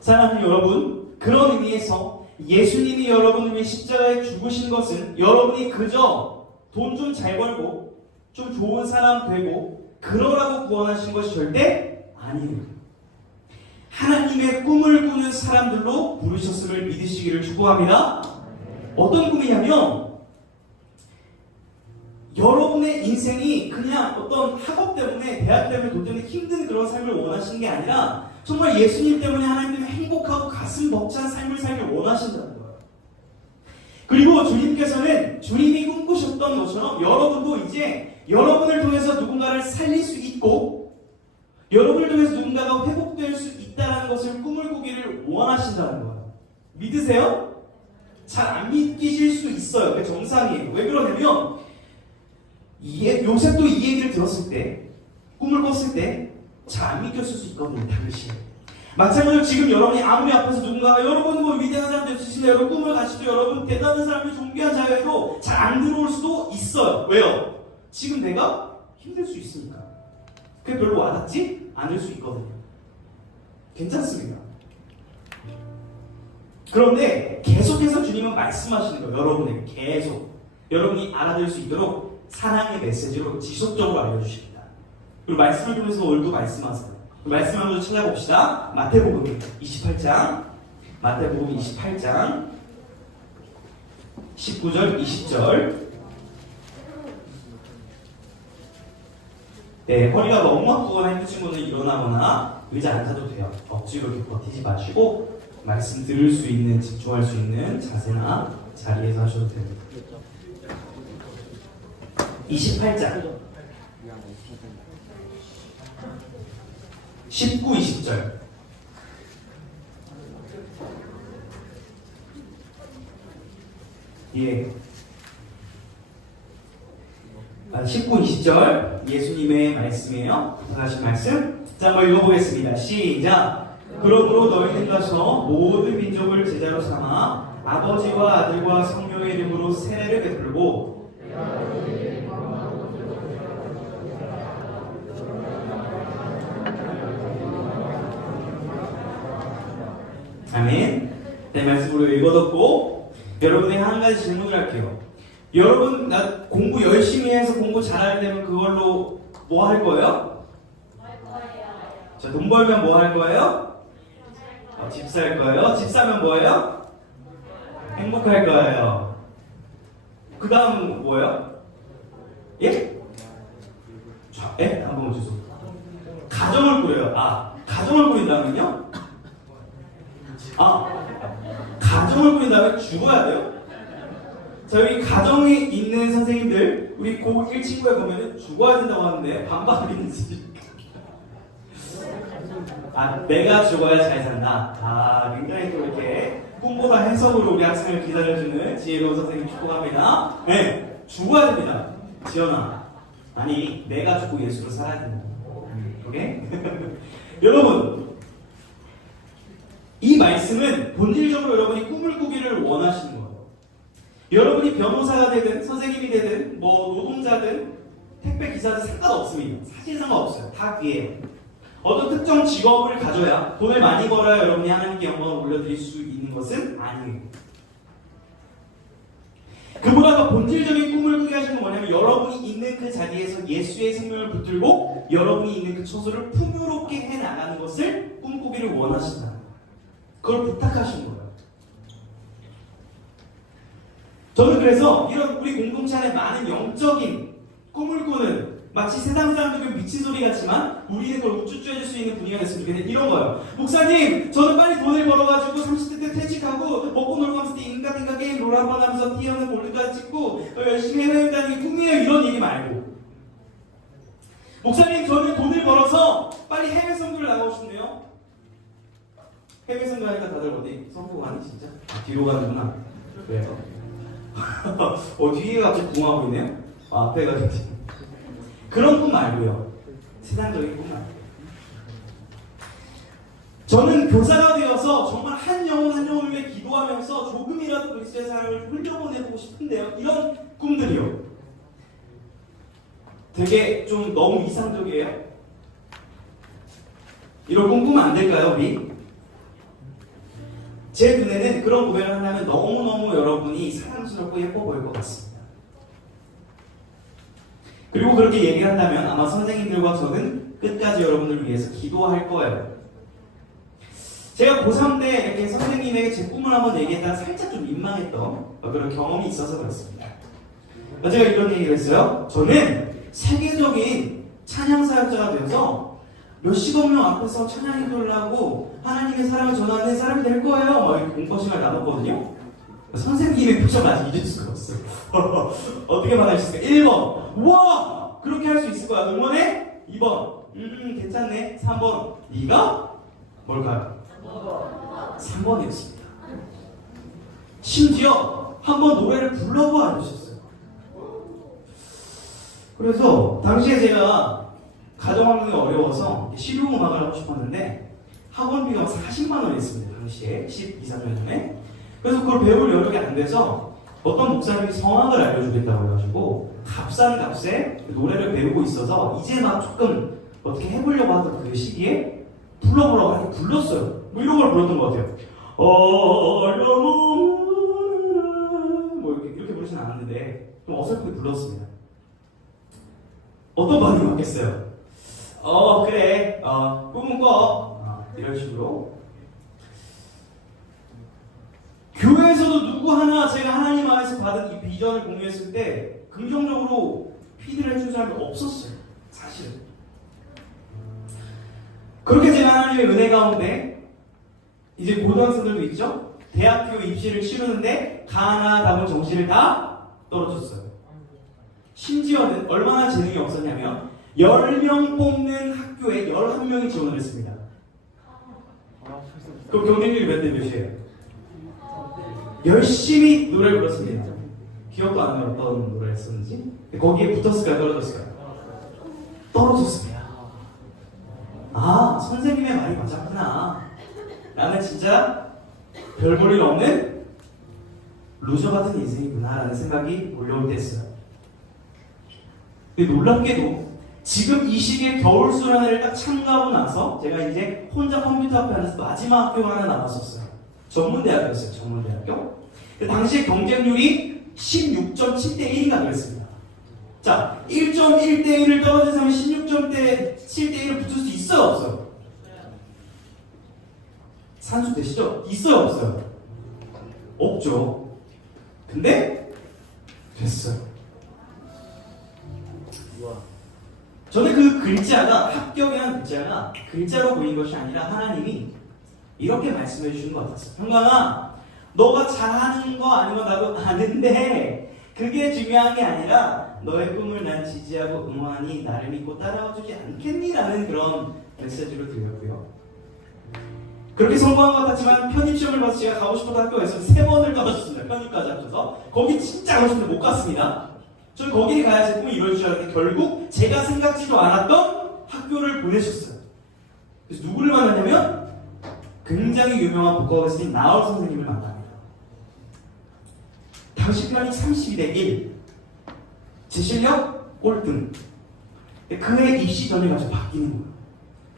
사랑하는 여러분, 그런 의미에서 예수님이 여러분을 위해 십자가에 죽으신 것은 여러분이 그저 돈 좀 잘 벌고 좀 좋은 사람 되고 그러라고 구원하신 것이 절대 아니에요. 하나님의 꿈을 꾸는 사람들로 부르셨음을 믿으시기를 축복합니다. 어떤 꿈이냐면 여러분의 인생이 그냥 어떤 학업 때문에 대학 때문에 돈 때문에 힘든 그런 삶을 원하시는 게 아니라 정말 예수님 때문에 하나님 때문에 행복하고 가슴 벅찬 삶을 살길 원하신다는 거예요. 그리고 주님께서는 주님이 꿈꾸셨던 것처럼 여러분도 이제 여러분을 통해서 누군가를 살릴 수 있고 여러분을 통해서 누군가가 회복될 수 있다는 것을 꿈을 꾸기를 원하신다는 거예요. 믿으세요? 잘 안 믿기실 수 있어요. 그게 정상이에요. 왜 그러냐면 요셉도 이 얘기를 들었을 때 꿈을 꿨을 때 잘 안 믿겼을 수 있거든요. 당시에. 마찬가지로 지금 여러분이 아무리 앞에서 누군가가 여러분 뭐 위대한 사람 되시는데 여러분 꿈을 가시죠. 여러분 대단한 사람을 존귀한 자여도 잘 안 들어올 수도 있어요. 있어요. 왜요? 지금 내가 힘들 수 있으니까. 그게 별로 와닿지 않을 수 있거든요. 괜찮습니다. 그런데 계속해서 주님은 말씀하시는 거예요. 여러분에게 계속. 여러분이 알아들을 수 있도록 사랑의 메시지로 지속적으로 알려주십니다. 그리고 말씀을 통해서 오늘도 말씀하세요. 그 말씀 한번 찾아봅시다. 마태복음 28장, 마태복음 28장 19절, 20절. 네, 허리가 너무 아프거나 힘든 친구는 일어나거나 의자 앉아도 돼요. 억지로 이렇게 버티지 마시고 말씀 들을 수 있는, 집중할 수 있는 자세나 자리에서 하셔도 됩니다. 28장 19, 20절. 예. 19, 20절 예수님의 말씀이에요. 부탁하신 말씀. 자, 한번 읽어보겠습니다. 시작. 그러므로 너희는 가서 모든 민족을 제자로 삼아 아버지와 아들과 성령의 이름으로 세례를 베풀고 아멘. 네, 말씀으로 읽어듣고 여러분에게 한 가지 질문을 할게요. 여러분, 나 공부 열심히 해서 공부 잘할 때면 그걸로 뭐 할 거예요? 자, 돈 벌면 뭐 할 거예요? 집 살 거예요? 집 사면 뭐예요? 행복할 거예요. 그 다음은 뭐예요? 예? 자, 예? 한번 주세요. 가정을 꾸려요. 가정을 꾸린다면요? 가정을 꾸린 다음에 죽어야 돼요? 자, 여기 가정에 있는 선생님들, 우리 고1 친구에 보면은 죽어야 된다고 하는데 반박을 있는지. 내가 죽어야 잘 산다. 굉장히 또 이렇게 꿈보다 해석으로 우리 학생을 기다려주는 지혜로운 선생님 축복합니다. 네, 죽어야 됩니다. 지연아. 아니, 내가 죽고 예수로 살아야 된다. 오케이? 여러분, 이 말씀은 본질적으로 여러분이 꿈을 꾸기를 원하시는 거예요. 여러분이 변호사가 되든 선생님이 되든 뭐 노동자든 택배 기사든 상관없습니다. 사실 상관없어요. 다 귀해요. 어떤 특정 직업을 가져야 돈을 많이 벌어야 여러분이 하나님께 영광을 올려드릴 수 있는 것은 아니에요. 그보다 더 본질적인 꿈을 꾸게 하시는 건 뭐냐면 여러분이 있는 그 자리에서 예수의 생명을 붙들고 여러분이 있는 그 처소를 풍요롭게 해나가는 것을 꿈꾸기를 원하신다. 그걸 부탁하신 거예요. 저는 그래서 이런 우리 공동체 안에 많은 영적인 꿈을 꾸는 마치 세상 사람들은 미친 소리 같지만 우리는 그걸 우쭈쭈 해줄 수 있는 분위기가 됐으면 좋겠는데 이런 거예요. 목사님, 저는 빨리 돈을 벌어가지고 30대 때 퇴직하고 먹고 놀고 하면서 인간인가 게임 롤 한번 하면서 티어는 골드까지 찍고 열심히 해외여행 다니는 게 꿈이에요. 이런 얘기 말고, 목사님, 저는 돈을 벌어서 빨리 해외 선교를 나가고 싶네요. 해외 선교하니까 다들 어디 선교 가니 진짜? 뒤로 가는구나. 왜요? 뒤에 갑자기 궁하고 있네요. 앞에가 지금. 그런 꿈 말고요. 세상적인 꿈 말고. 저는 교사가 되어서 정말 한 영혼 한 영혼을 위해 기도하면서 조금이라도 그리스도의 사랑을 흘려보내고 싶은데요. 이런 꿈들이요. 되게 좀 너무 이상적이에요. 이런 꿈 꾸면 안 될까요, 우리? 제 눈에는 그런 고백을 한다면 너무너무 여러분이 사랑스럽고 예뻐 보일 것 같습니다. 그리고 그렇게 얘기를 한다면 아마 선생님들과 저는 끝까지 여러분을 위해서 기도할 거예요. 제가 고3 때 이렇게 선생님에게 제 꿈을 한번 얘기했다가 살짝 좀 민망했던 그런 경험이 있어서 그렇습니다. 제가 이런 얘기를 했어요. 저는 세계적인 찬양사역자가 되어서 몇십억 명 앞에서 찬양 기도를 하고 하나님의 사랑을 전하는 사람이 될 거예요. 막 이렇게 공포 시간을 나눴거든요. 선생님의 표정 아직 잊을 수가 없어요. 어떻게 받아주실까요? 1번, 우와! 그렇게 할 수 있을 거야. 응원해? 2번, 괜찮네. 3번, 네가? 뭘까요? 3번이었습니다. 심지어 한번 노래를 불러봐 주셨어요. 그래서 당시에 제가 가정 환경이 어려워서 실용음악을 하고 싶었는데 학원비가 40만 원이었습니다. 당시에 12~13년 전에. 그래서 그걸 배울 여력이 안 돼서 어떤 목사님이 성악을 알려주겠다고 해가지고 값싼 값에 노래를 배우고 있어서 이제 막 조금 어떻게 해보려고 하던 그 시기에 불러보라고 하게 불렀어요. 뭐 이런 걸 불렀던 것 같아요. 뭐 이렇게 부르진 않았는데 좀 어설프게 불렀습니다. 어떤 반응이 왔겠어요? 그래, 꿈은 꿔. 이런 식으로. 교회에서도 누구 하나 제가 하나님 안에서 받은 이 비전을 공유했을 때 긍정적으로 피드를 해준 사람이 없었어요. 사실은. 그렇게 제가 하나님의 은혜 가운데 이제 고등학생들도 있죠? 대학교 입시를 치르는데 가나 답은 정시를 다 떨어졌어요. 심지어는 얼마나 재능이 없었냐면 10명 뽑는 학교에 11명이 지원을 했습니다. 그럼 경쟁률이 몇 대 몇이에요? 열심히 노래를 불렀습니다. 기억도 안 나요. 어떤 노래를 했었는지. 거기에 붙었을까요? 떨어졌을까요? 떨어졌습니다. 아, 선생님의 말이 맞았구나. 나는 진짜 별 볼 일 없는 루저 같은 인생이구나 라는 생각이 몰려올 때였어요. 근데 놀랍게도 지금 이 시기에 겨울수련회를 딱 참가하고 나서 제가 이제 혼자 컴퓨터 앞에 앉아서 마지막 학교가 하나 남았었어요. 전문대학교였어요. 전문대학교. 당시에 경쟁률이 16.7대 1인가 그랬습니다. 자, 1.1대 1을 떨어진 사람이 16.7대 1을 붙을 수 있어요? 없어요? 산수 되시죠? 있어요? 없어요? 없죠. 근데 됐어요. 저는 그 글자가, 합격이라는 글자가 글자로 보인 것이 아니라 하나님이 이렇게 말씀해 주신 것 같았어요. 형광아, 너가 잘하는 거 아니면 나도 아는데 그게 중요한 게 아니라 너의 꿈을 난 지지하고 응원하니 나를 믿고 따라와 주지 않겠니? 라는 그런 메시지로 들렸고요. 그렇게 성공한 것 같았지만 편입시험을 봐서 제가 가고 싶었던 학교에서 3번을 떨어졌습니다. 편입까지 합쳐서. 거기 진짜 가고 싶은데 못 갔습니다. 저는 거기에 가야 제 꿈이 이루어질 줄 알았는데 결국 제가 생각지도 않았던 학교를 보내셨어요. 그래서 누구를 만났냐면 굉장히 유명한 복과 교수님 나얼 선생님을 만납니다. 당시 편입 32대 1. 제 실력 꼴등. 그해 입시 전형이 바뀌는 거예요.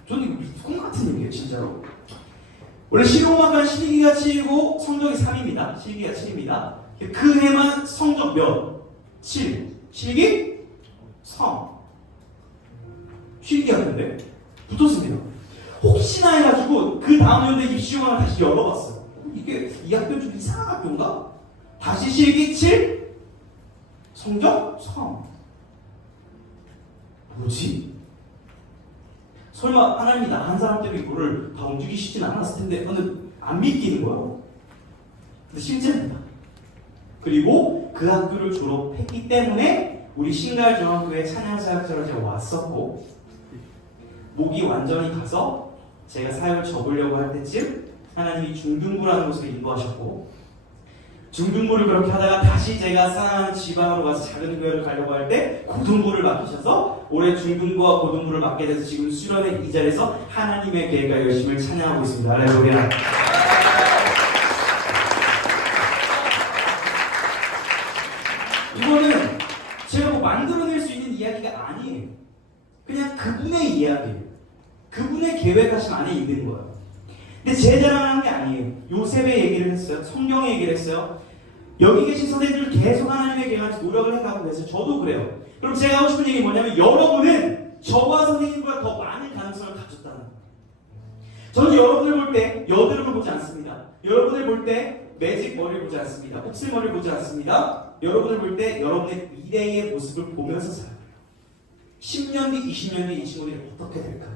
저는 이거 꿈 같은 얘기예요, 진짜로. 원래 실용음악과는 실기가 7이고 성적이 3입니다. 실기가 7입니다. 그 해만 성적 몇? 7. 실기? 3. 실기였는데 붙었습니다. 혹시나 해가지고 그 다음 연도에 입시용을 다시 열어봤어요. 이게 이 학교 좀 이상한 학교인가? 다시 실기 7, 성적 3. 뭐지? 설마 하나님이 나 한 사람 때문에 이거를 다 움직이시진 않았을 텐데 저는 안 믿기는 거예요. 근데 실제입니다. 그리고 그 학교를 졸업했기 때문에 우리 신갈중학교에 찬양사역자로 제가 왔었고 목이 완전히 가서 제가 사역을 접으려고 할 때쯤 하나님이 중등부라는 곳을 인도하셨고 중등부를 그렇게 하다가 다시 제가 사는 지방으로 가서 작은 교회를 가려고 할 때 고등부를 맡기셔서 올해 중등부와 고등부를 맡게 돼서 지금 수련회 이 자리에서 하나님의 계획과 열심을 찬양하고 있습니다. 할렐루야. 이거는 제가 뭐 만들어낼 수 있는 이야기가 아니에요. 그냥 그분의 이야기예요. 그분의 계획하심 안에 있는 거예요. 근데 제 자랑하는 게 아니에요. 요셉의 얘기를 했어요. 성경의 얘기를 했어요. 여기 계신 선생님들 계속 하나님의 계획한테 노력을 해가고 계세요. 저도 그래요. 그럼 제가 하고 싶은 얘기 뭐냐면 여러분은 저와 선생님보다 더 많은 가능성을 가졌다는 거예요. 저는 여러분을 볼 때 여드름을 보지 않습니다. 여러분을 볼 때 매직 머리를 보지 않습니다. 곱슬머리를 보지 않습니다. 여러분을 볼 때 여러분의 미래의 모습을 보면서 살아요. 10년 뒤, 20년 뒤 이 친구들이 어떻게 될까?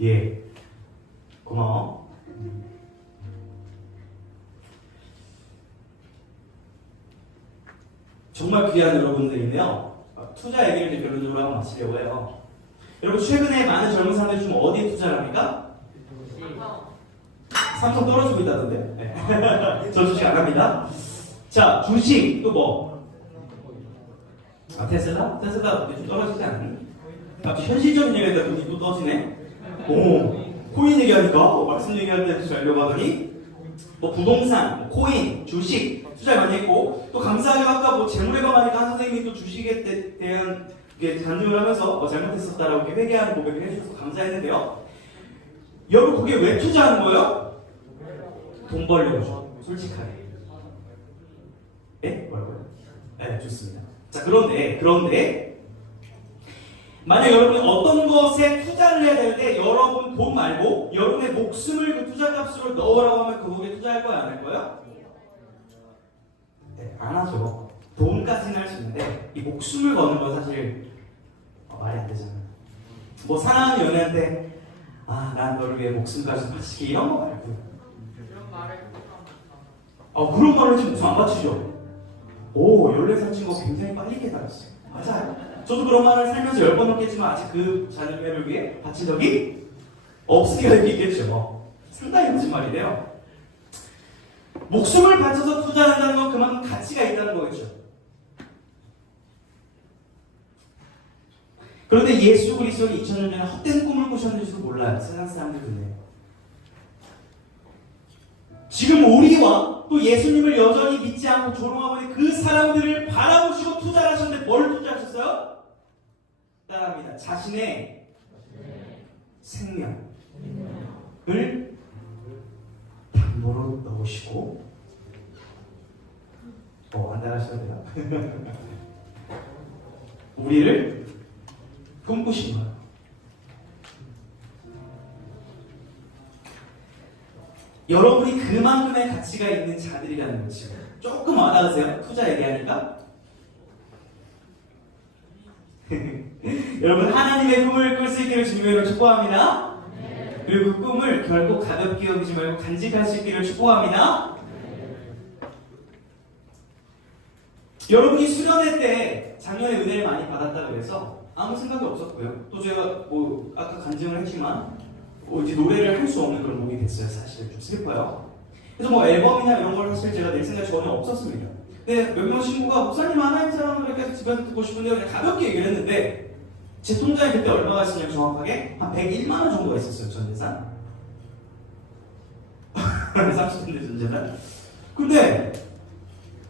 예, 고마워. 정말 귀한 여러분들인데요. 투자 얘기를 이제 결론적으로 한번 마치려고 해요. 여러분 최근에 많은 젊은 사람들이 좀 어디에 투자를 합니까? 삼성 떨어지고 있다던데. 네. 저 주식 안 합니다. 자, 주식 또 뭐? 테슬라? 테슬라 좀 떨어지지 않니? 갑자기 현실적인 얘기하다 돈이 또 떠지네. 오, 코인 얘기하니까 말씀 얘기할 때 좀 알려고 하더니 뭐 부동산, 뭐 코인, 주식 투자를 많이 했고 또 감사하게 아까 뭐 재물회방하니까 한 선생님이 또 주식에 대한 간증을 하면서 뭐 잘못했었다라고 이렇게 회개하는 고백을 해주셔서 감사했는데요. 여러분 거기에 왜 투자하는 거예요? 돈 벌려고 솔직하게. 네? 뭐라고요? 네, 좋습니다. 자, 그런데 만약 여러분이 어떤 것에 투자를 해야 되는데 여러분 돈 말고 여러분의 목숨을 그 투자 값으로 넣으라고 하면 그거에 투자할 거야, 안 할 거야? 네, 안 하죠. 돈까지는 할 수 있는데 이 목숨을 거는 건 사실 말이 안 되잖아요. 뭐 사랑하는 연애한테 난 너를 위해 목숨까지 바치기 이런 거 말고 그런 말을 지금 무슨 안 바치죠? 오, 14살 친구 굉장히 빨리 깨달았어요. 맞아요. 저도 그런 말을 살면서 10번 넘겠지만 아직 그 자녀를 위해 바친 적이 없으니까 이렇게 있겠죠. 상당히 거짓말이네요. 목숨을 바쳐서 투자한다는 건 그만큼 가치가 있다는 거겠죠. 그런데 예수 그리스도는 2000년 전에 헛된 꿈을 꾸셨는지도 몰라요. 세상 사람들은. 지금 우리와 또 예수님을 여전히 믿지 않고 조롱하고 있는 그 사람들을 바라보시고 투자를 하셨는데 뭘 투자하셨어요? 따라합니다. 자신의 생명을 담보로 넣으시고 안 따라하셔도 돼요. 우리를 꿈꾸신 거예요. 여러분이 그만큼의 가치가 있는 자들이라는 거죠. 조금 와닿으세요? 투자 얘기하니까? 여러분 하나님의 꿈을 꿀 수 있기를 주님으로 축복합니다. 그리고 그 꿈을 결국 가볍게 여기지 말고 간직할 수 있기를 축복합니다. 여러분이 수련회 때 작년에 은혜를 많이 받았다고 해서 아무 생각이 없었고요. 또 제가 아까 간증을 했지만 이제 노래를 할 수 없는 그런 몸이 됐어요. 사실 좀 슬퍼요. 그래서 앨범이나 이런 걸 사실 제가 낼 생각이 전혀 없었습니다. 근데 몇몇 친구가 목사님 하나님 사랑을 계속 집에서 듣고 싶은데 그냥 가볍게 얘기를 했는데 제 통장에 그때 얼마가 있었냐면 정확하게 한 101만 원 정도가 있었어요. 전 재산. 30대인데 전 재산. 근데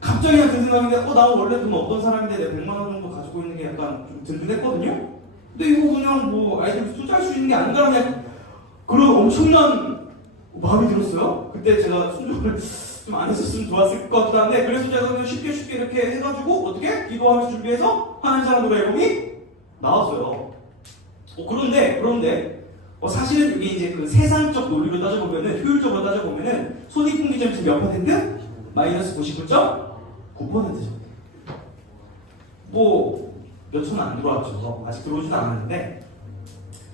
갑자기 든 생각인데 나 원래 돈 없던 사람인데 내가 100만 원 정도 가지고 있는 게 약간 좀 든든했거든요. 근데 이거 그냥 아이들 투자할 수 있는 게 아닌가 그냥 그런 엄청난 마음이 들었어요. 그때 제가 순종을 좀 안 했었으면 좋았을 것 같긴 한데 그래서 제가 그냥 쉽게 이렇게 해가지고 어떻게 기도하면서 준비해서 하는 사람으로 앨범이 나왔어요. 그런데 사실은 이게 이제 그 세상적 논리로 따져보면은 효율적으로 따져보면은 손익분기점에서 몇 퍼센트? 마이너스 99.9%죠. 몇천 원 안 들어왔죠. 아직 들어오지도 않았는데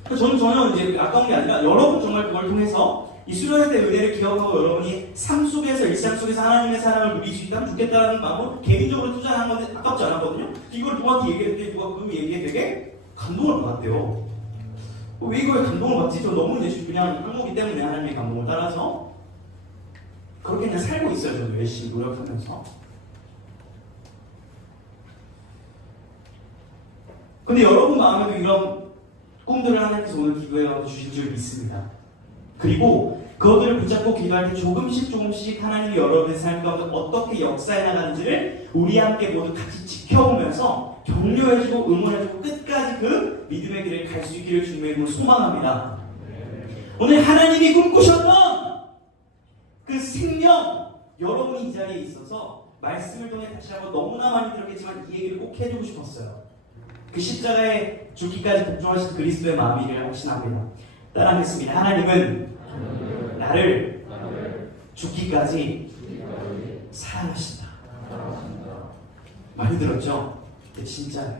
저는 전혀 이제 아까운 게 아니라 여러분 정말 그걸 통해서 이 수련회 때 은혜를 기억하고 여러분이 삶 속에서 일상 속에서 하나님의 사랑을 누릴 수 있다면 좋겠다는 마음으로 개인적으로 투자한 건데 아깝지 않았거든요. 이걸 누구한테 얘기했더니 누가 그 얘기에 되게 감동을 받았대요. 왜 이거에 감동을 받지? 저 너무 이제 그냥 한국이기 때문에 하나님의 감동을 따라서 그렇게 그냥 살고 있어요. 저도 열심히 노력하면서. 근데 여러분 마음에도 이런 꿈들을 하나님께서 오늘 기도해 주신 줄 믿습니다. 그리고 그것들을 붙잡고 기도할 때 조금씩 하나님이 여러분의 삶 가운데 어떻게 역사해 나가는지를 우리 함께 모두 같이 지켜보면서 격려해주고 응원해주고 끝까지 그 믿음의 길을 갈 수 있기를 주님의 이름으로 소망합니다. 오늘 하나님이 꿈꾸셨던 그 생명, 여러분이 이 자리에 있어서 말씀을 통해 다시 한번 너무나 많이 들었겠지만 이 얘기를 꼭 해주고 싶었어요. 그 십자가에 죽기까지 복종하신 그리스도의 마음이기를 확신합니다. 따라하겠습니다. 하나님은 나를 죽기까지 사랑하신다. 많이 들었죠? 네, 진짜예요.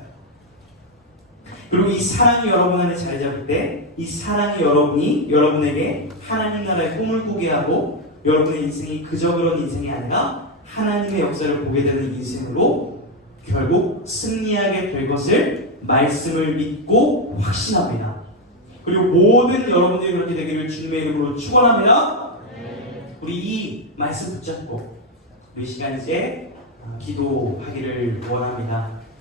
그리고 이 사랑이 여러분 안에 자리 잡을 때 이 사랑이 여러분에게 하나님 나라의 꿈을 꾸게 하고 여러분의 인생이 그저 그런 인생이 아니라 하나님의 역사를 보게 되는 인생으로 결국 승리하게 될 것을 말씀을 믿고 확신합니다. 그리고 모든 여러분들이 그렇게 되기를 주님의 이름으로 축원합니다. 우리 이 말씀 붙잡고 이 시간 이제 기도하기를 원합니다.